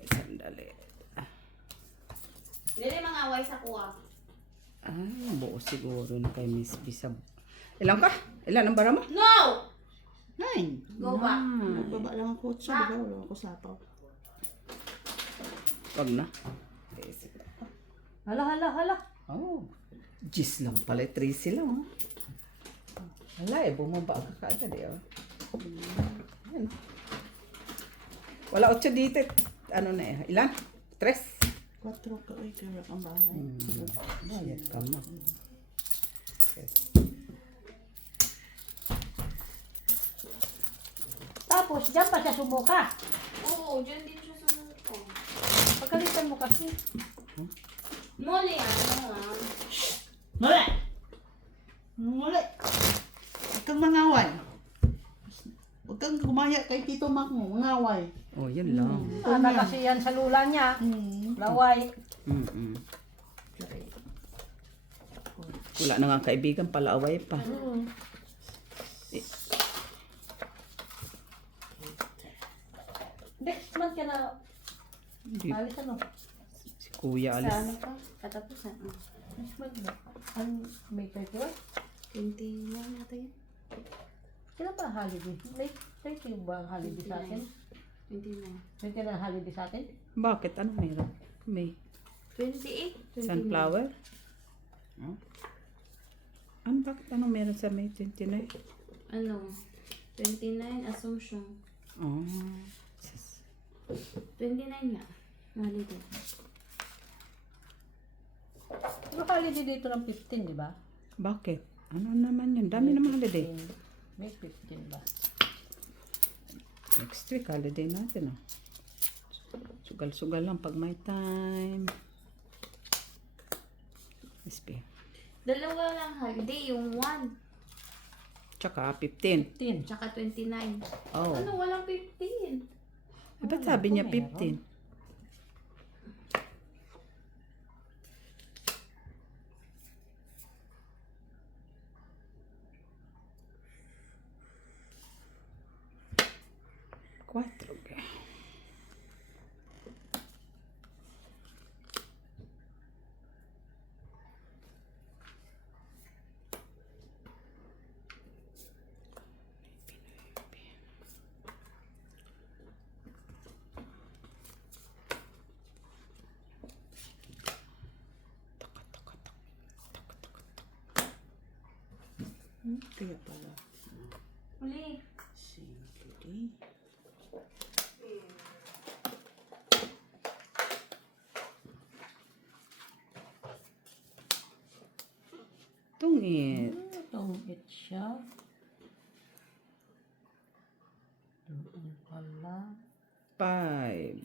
Dili mga away sa kuha. Ay, buo siguro na kay Miss Bisab. Ilan ka? Ilan ang bara mo? No! 9. Go back. Nagbaba lang ako kotse, di ba? Wala ako sapaw. Wag na. Okay, sige. Hala. Oh. Gis lang pala. 3 sila. Oh. Wala eh. Bumaba ka kaagad eh. Oh. Ayan. Wala 8 dito. Ano na eh. Ilan? 3? 4 ka, ay, kaya ang bahay. Bayad ka ma. Okay. Tapos, dyan pa siya sumuka. Oo, dyan din siya sumuko. Pagkalitan mo kasi. Muli ano ha? Muli! Huwag kang mangaway. Huwag kang gumaya kay Tito Mac mo. Mangaway. Oh, yun lang. Ana kasi yan sa lula niya. Laway. Mm-mm. Wala na nga kaibigan, palaaway pa. Next month ka na. Hindi. Alis ano? Si Kuya Sa alis. ano pa? Katapusan. Next month na. May 31? 21 natin yun. Kailan ba ang holiday? Late 30 ba ang holiday sa atin? 29. 20 na ang holiday sa atin? Bakit? Ano meron? May 28? 29. sunflower? Oh. Ano, bakit? Anong meron sa May 29? Ano? 29 Assumption. Oh. Sus. 29 nga. Holiday. Pero holiday dito ng 15, di ba? Bakit? Ano naman yun? Dami naman holiday. May 15 ba? Next week, holiday natin, oh. Sugal-sugal lang pag may time. SP. Dalawa lang holiday. Yung 1. Tsaka 15. 15. Tsaka 29. Oh. Ano? Walang 15. Eh, ba't sabi niya 15? Quatro. Kaya pala. Uli. Sige. Tungit. Tungit siya. Doon pala. 5.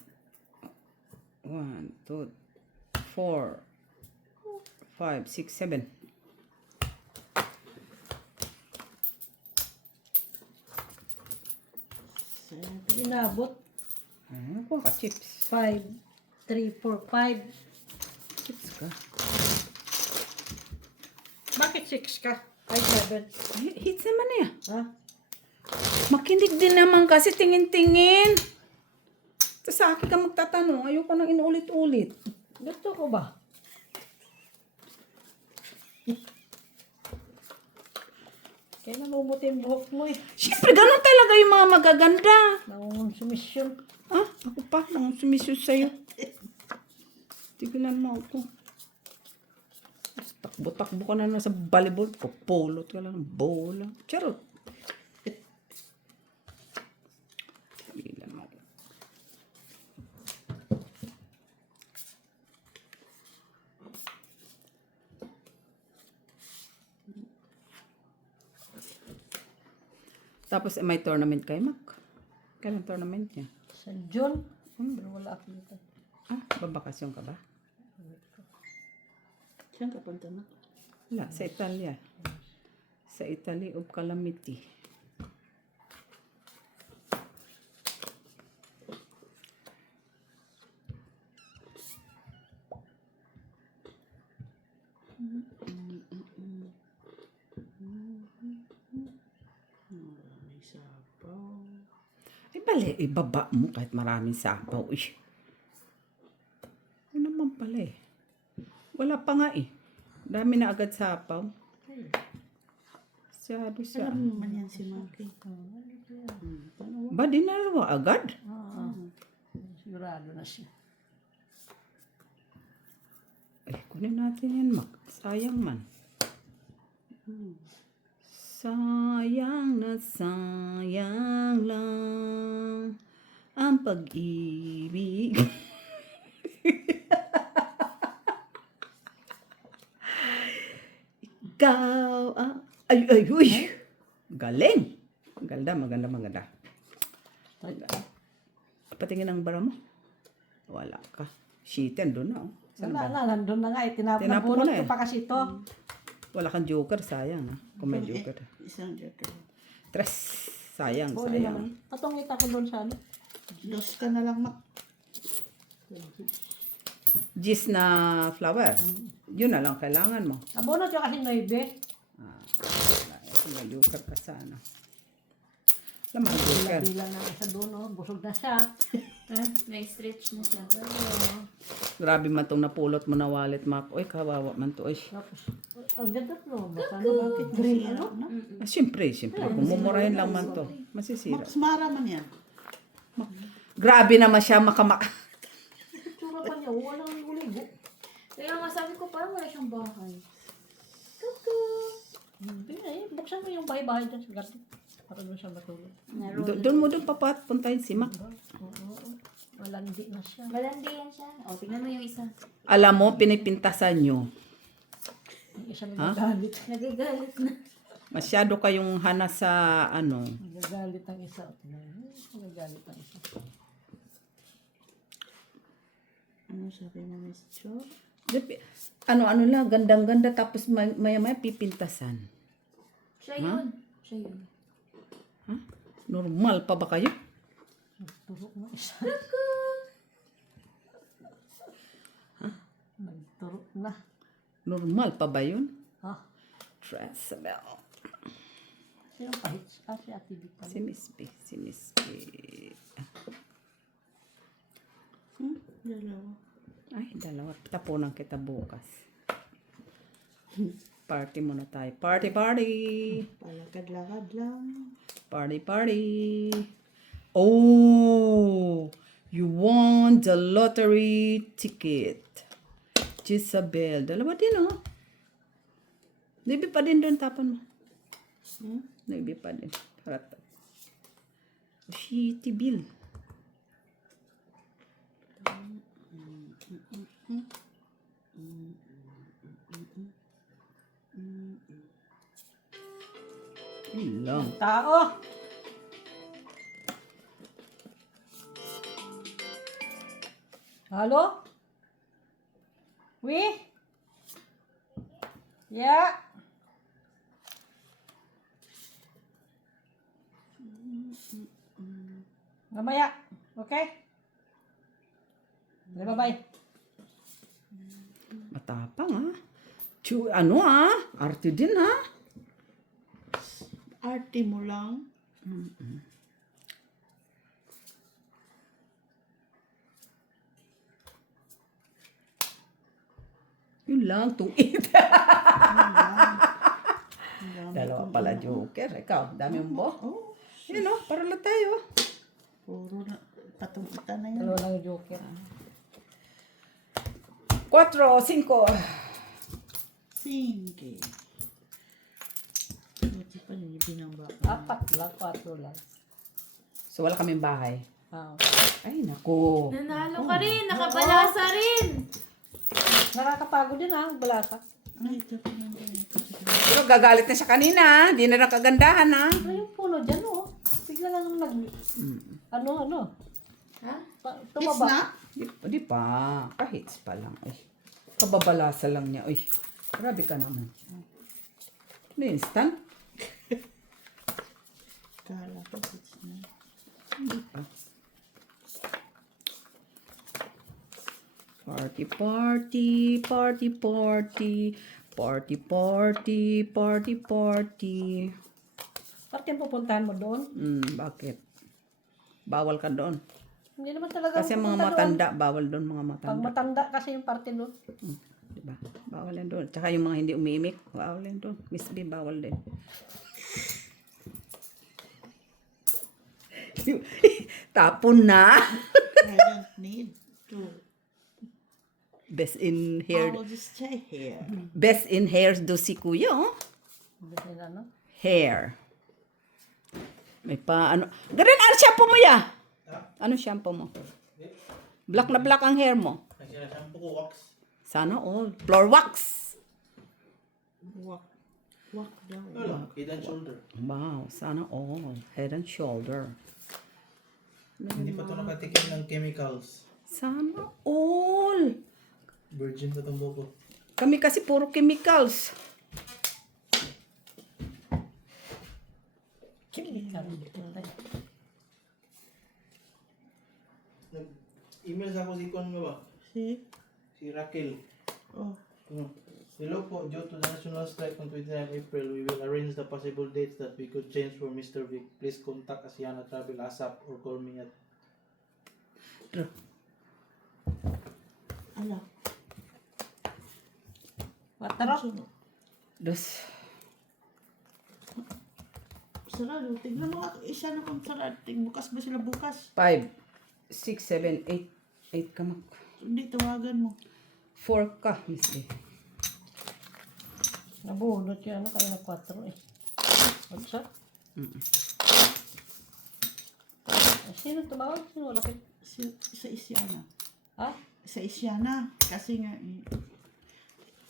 1, 2, 4, 5, 6, 7. Inabot. Kuha ka chips. 5, 3, 4, 5. Chips ka. Bakit 6 ka? Ay, 7. Hits naman eh. Ha? Makinig din naman kasi tingin-tingin. Sa akin ka magtatanong, ayoko nang inuulit-ulit. Gusto ko ba? Kaya namumuti yung buhok mo eh. Siyempre, ganun talaga yung mga magaganda. Nangungonsumisyon. Ah, ako pa, nang sumisyos sa'yo. Tigilan mo ako. Tapos takbo-takbo ka na sa volleyball. Pupulot ka lang ng bola. Charot. Tigilan mo ako. Tapos may tournament kayo, Mac? Kailan tournament niya? Sa June. Pero wala ako dito. Ah, babakasyon ka ba? Saan ka punta na? Wala, sa Italia. Sa Italy of Calamity. May sapaw. Ay, bali, ibaba mo kahit maraming sapaw. Eh. Ano naman pala eh. Wala pa nga eh. Dami na agad sapaw. Masyado siya. Alam naman yan si Maki. Ba, dinalawa agad? Sigurado na siya. Ay, kunin natin yan, Mac. Sayang man. Sayang na sayang lang ang pag-ibig. Ikaw, ay, uy. Galing. Maganda. Patingin ang bara mo. Wala ka. Sheeten doon na. Oh. Saan Wala ba? na, nandun na nga eh. Tinapon Tinapon mo na ko eh. pa kasi ito. Wala kang joker, sayang. Kung may joker. Isang joker. Tres. Sayang, Huli sayang. naman. Patungit ako doon sa ano. Dos ka na lang, Mak. Gis na flower. Yun na lang kailangan mo. Abunot yung kasi 9. Wala. Kung may joker ka sana. Alam mo, joker. Bilang na isa doon, oh. Busog na siya. May stretch na siya. Grabe man itong napulot mo na wallet, Mac. Uy, kawawa man to. Uy. Tapos, ang ganda no. Ano, bakit green ano? Ah, siyempre. Kung mumurahin lang man to. Masisira. Max Mara man yan. Grabe naman siya makama... Tsura pa niya, walang uligo. Kaya nga sabi ko, parang wala siyang bahay. Hindi eh, buksan mo yung bahay-bahay dyan sa garden. Para doon siya matulog. Doon mo doon puntahin si Mac. Oo. Malandi na siya. Malandi yan siya. O, tingnan mo yung isa. Alam mo, pinipintasan nyo. Yung isa nagagalit. Nagagalit na. Masyado kayong hana sa ano. Nagagalit ang isa. Nagagalit ang isa. Ano sabi na Miss Jo? Ano lang, gandang-ganda tapos maya-maya pipintasan. Siya yun. Siya yun. Ha? Normal pa ba kayo? Nagturo na isa. Nagturo na. Normal pa ba yun? Ha? Tracebel. Sino pahits? Si Ate Vita. Si Miss B. Dalawa. Ay, dalawa. Tapunan kita bukas. Party muna tayo. Party! Palakad-lakad lang. Party! Oh! You won the lottery ticket. Jezabel. Dalawa din, oh. Libi pa din doon, tapan mo. Nagbi pa din. Harap. Shitty bill. Yun lang. Tao. Halo? We? Yeah. Mamaya. Okay? Bye-bye. Matapang ha. Ano ha? Arte din ha. Arte mo lang. Yun lang, 2-8. Dalawa pala joker. Ikaw, dami mo bo? Oh, Yun o, para lang tayo. puro na. Patungkitan na yan. Dalawa lang yung joker. 4, 5. Sige. Buti pa yung binamba. 4 lang, 4 lang. So, wala kaming bahay. Ah. Ay, naku. Nanalo ka rin, nakabalasa rin. Nakakapagod din ang balasa. Ay, ito pa lang. Pero gagalit na siya kanina. Di na nakagandahan ha. Ano yung puno dyan, oh? Bigla lang nag... Ano? Ha? It's Tumaba. na? Di pa. Kahits pa lang. Ay, kababalasa lang niya. Uy, grabe ka naman. Ano yun, instant? Kala ko it's na. Hindi pa. Party, party, party, party. Party, party, party, party. Bakit yung pupuntahan mo doon? Bakit? Bawal ka doon. Hindi naman talaga Kasi mga pupunta matanda, bawal doon mga doon. Pag matanda. matanda kasi yung parte doon. Diba? Bawal yan doon. Tsaka yung mga hindi umiimik, bawal yan doon. Miss B, bawal din. Tapon na. I don't need to. Best in I hair. will just stay here. Best in hairs do si kuya, oh. Kasi ano? Hair. May pa, ano. Ganun, ano shampoo mo ya? Ano shampoo mo? Black na black ang hair mo. Shampoo ko wax. Sana all. Floor wax. Walk. Walk down. Wala, head and shoulder. Wow, sana all. Head and shoulder. Hindi pa ito nakatikim ng chemicals. Sana all. Virgin pa itong buko. Kami kasi puro chemicals. Nag-email sa ako si Kon nga ba? See? Si Raquel. Oh. Hello po, due to the national strike on 29 April, we will arrange the possible dates that we could change for Mr. Vic. Please contact Asiana Travel ASAP or call me at... Ala. Matarok. Dos. Sarado. Tignan mo nga. Isa na kung sarado. Bukas ba sila bukas? 5, 6, 7, 8. 8 ka mak. Hindi, tawagan mo. 4 ka, Miss B. Nabunot yung ano, kaya na 4 eh. What's up? Sino tumawag? Sino wala kayo? Sa Isyana. Ha? Sa Isyana. Kasi nga,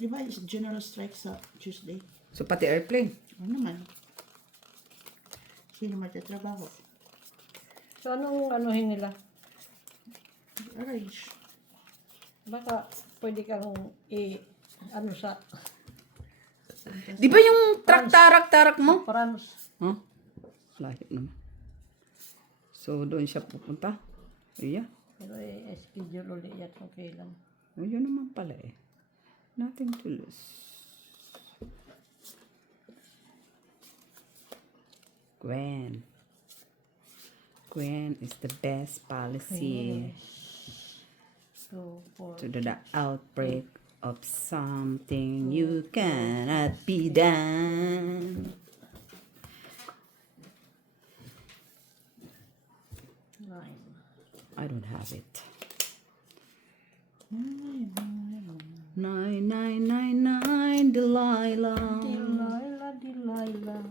di ba, is general strike sa Tuesday? So, pati airplane. Ano naman? Sino magtatrabaho? So, anong anuhin nila? Arrange. Baka pwede kang ano sa Di ba yung tarak-tarak mo? Pranos. Huh? Lahit naman. So, doon siya pupunta. Iya. Pero schedule ulit yan kung kailan. Oh, yun naman pala eh. Nothing to lose. Gwen. Gwen is the best policy So, for to the outbreak of something you cannot be done. 9. I don't have it. 9999 Delilah. Delilah, Delilah.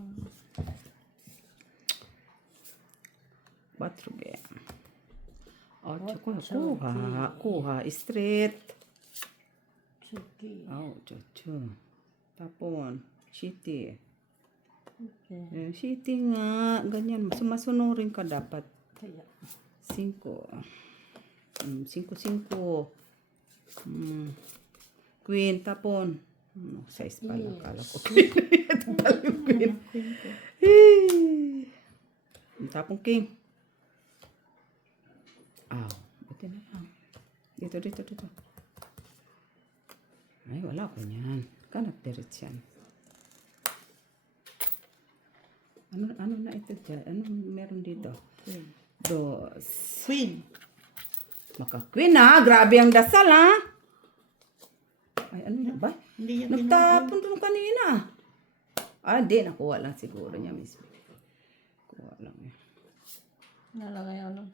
kuha. Straight. Sige. Oh, chuchu. Tapon. Shitty. Okay. Shitty nga. Ganyan. Sumasunurin ka dapat. Kaya. 5. 5. Queen, tapon. Size pala. Kala ko. Ito pala yung queen. Tapon king. Buti na lang. Dito. Ay, wala ko niyan. Kanat dirit yan. Ano na ito dyan? Anong meron dito? Dos. Queen. Maka-queen ha. Grabe ang dasal ha. Ay, ano yun ba? Hindi yan Nagtapon doon kanina. Hindi. Nakuha lang siguro niya, Miss B. Kuha lang yan. Nalagay ano.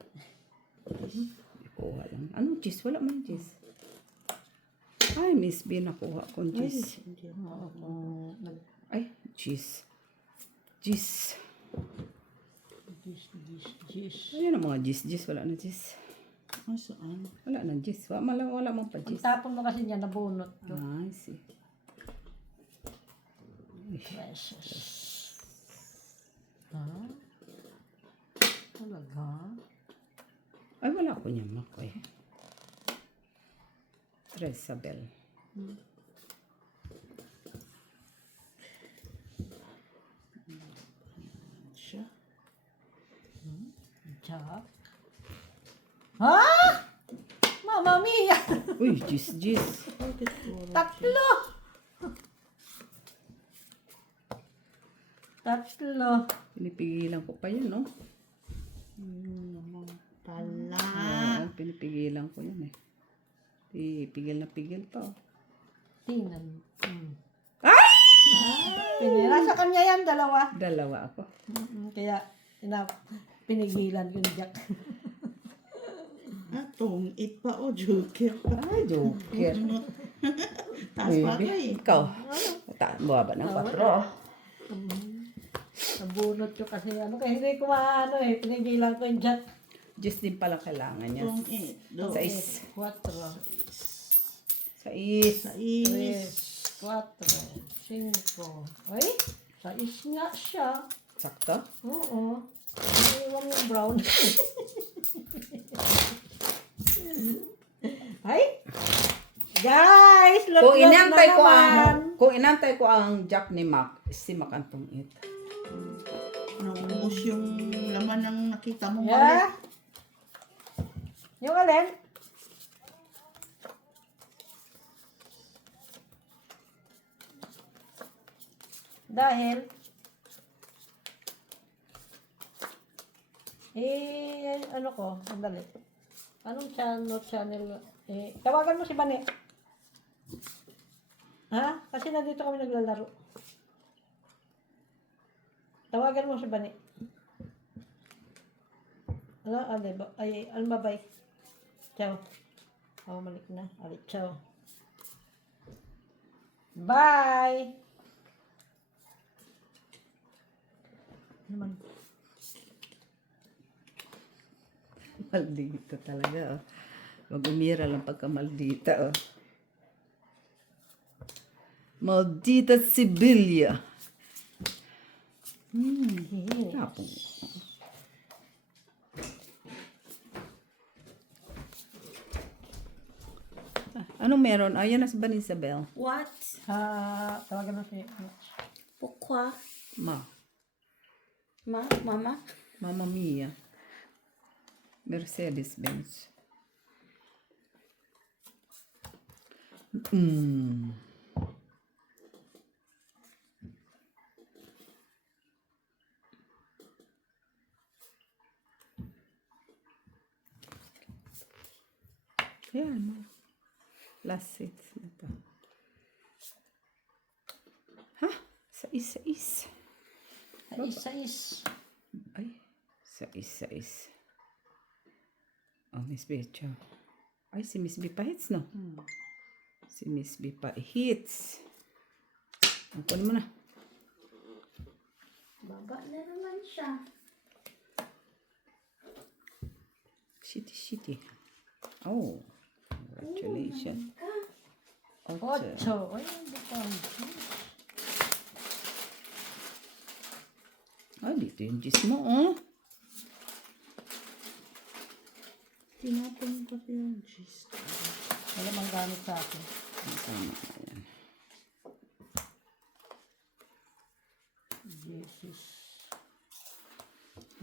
Nakuha lang. Anong cheese? Wala man cheese. Ay, Miss B, nakuha kong cheese. Ay, cheese. Cheese. Ayun ang mga cheese. Wala na cheese. Saan? Wala na cheese. Wala mong pa Ang cheese. tapon mo kasi niya, nabunot. I see. Precious. Ha? Talaga? Ay, wala ko niya makoy. Tresabel. Siya. Jack? Ha? Mamma mia! Uy, cheese. Tatlo! Tatlo. Pinipigilan ko pa yun, no? Pala. Oo, pinipigilan ko yun eh. Pigil na pigil pa. Oh. Tingnan. Pinira sa kanya yan, dalawa. Dalawa ako. Kaya, pinigilan yung Jack. Tong it pa o joker pa. Ay, joker. Taas pa ka eh. Ikaw. Buwaba ng 4. Nabunot ko kasi ano. Kaya hindi ko maano eh. Pinigilan ko yung Jack. Just din pala kailangan niya. Tong it. Do. 6. 4. 6. Sais. 4. 5. Ay, 6 nga siya. Sakto? Oo. Iwan yung brown. Ay! Guys, look Kung inantay ko ang Jack ni Mac, si Mac antong it. Naubos yung laman ng nakita mo Yeah. mali. Yung alin? Dahil ano ko, sandali. Anong channel? Tawagan mo si Bani. Ha? Kasi nandito kami naglalaro. Tawagan mo si Bani. Bye. Ciao. Malik na. Ciao. Bye! Naman. Maldita talaga, oh. Mag-umira lang pagka maldita, oh. Maldita Sibilia. Tapong. Anong meron? Ayan na si Ban Isabel. What? Tawagan mo si... Pourquoi? Mama? Mamma Mia. Mercedes-Benz. Yan. Last seat na to. Ha? Sais. Sais. Ay, sais. Oh, Miss B, ciao. Ay, si Miss B pa hits, no? Si Miss B pa hits. Ang kunin mo na. Baba na naman siya. Shitty. Oh, congratulations. Otso. 8. Ay, hindi pa. Ay, dito yung gis mo, oh. Tinapon ko yung cheese. Wala mang gamit sa akin. Tama na yan. Jesus.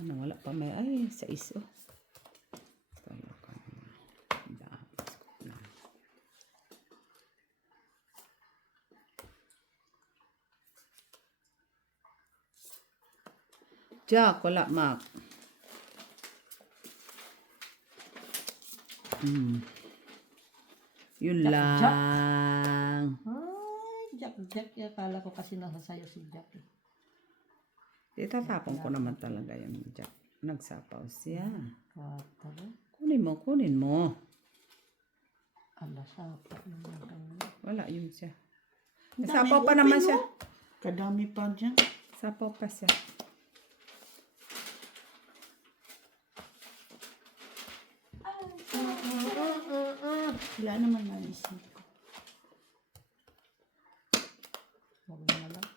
Ano, wala pa may, ay, sa iso. Talaga naman. Dahil ko na. Jack, wala, Mac. Yun lang. Ay, Jack. Akala ko kasi nasa sayo si Jack. Itatapon ko naman talaga yung Jack. Nagsapaw siya. Kataro. Kunin mo. Ala, sapa naman kami. Wala yun siya. Ang Nasapaw dami pa open, naman no? siya. Kadami pa dyan. Sapaw pa siya. Wala naman naisip ko. Huwag mo na lang.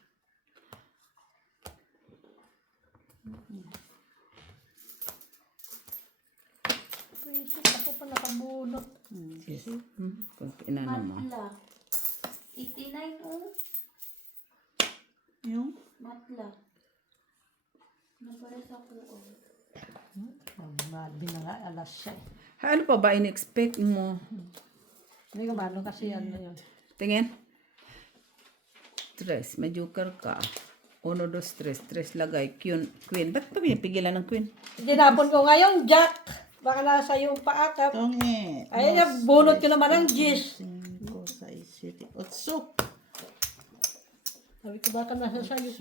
Pwede, ako pa nakabunot. Yes. Kunti na naman. Matla. 89 oh. Yung? Matla. Nagpare sa ko oh. Malbi na nga, alas 7. Ano pa ba in-expect mo? Hindi ka malo kasi ano yun. Tingin. 3. May joker ka. 1, 2, 3. 3 lagay. Queen. Ba't pa pinipigilan ng queen? Tinapon ko ngayon, Jack. Baka nasa yung paakap. Tonge. Ayun na, bunot ko naman ang gis. 5, 6, 7, 8. Sabi ko baka nasa sayo.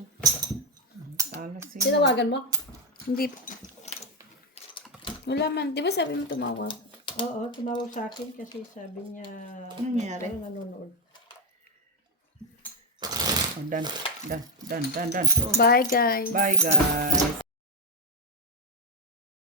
Alas siya. Tinawagan mo? Hindi. Wala man. Di ba sabi mo tumawag? Oo, tumawag sa akin kasi sabi niya Ano nangyari? nanonood. Oh, done. Bye guys. Bye, guys.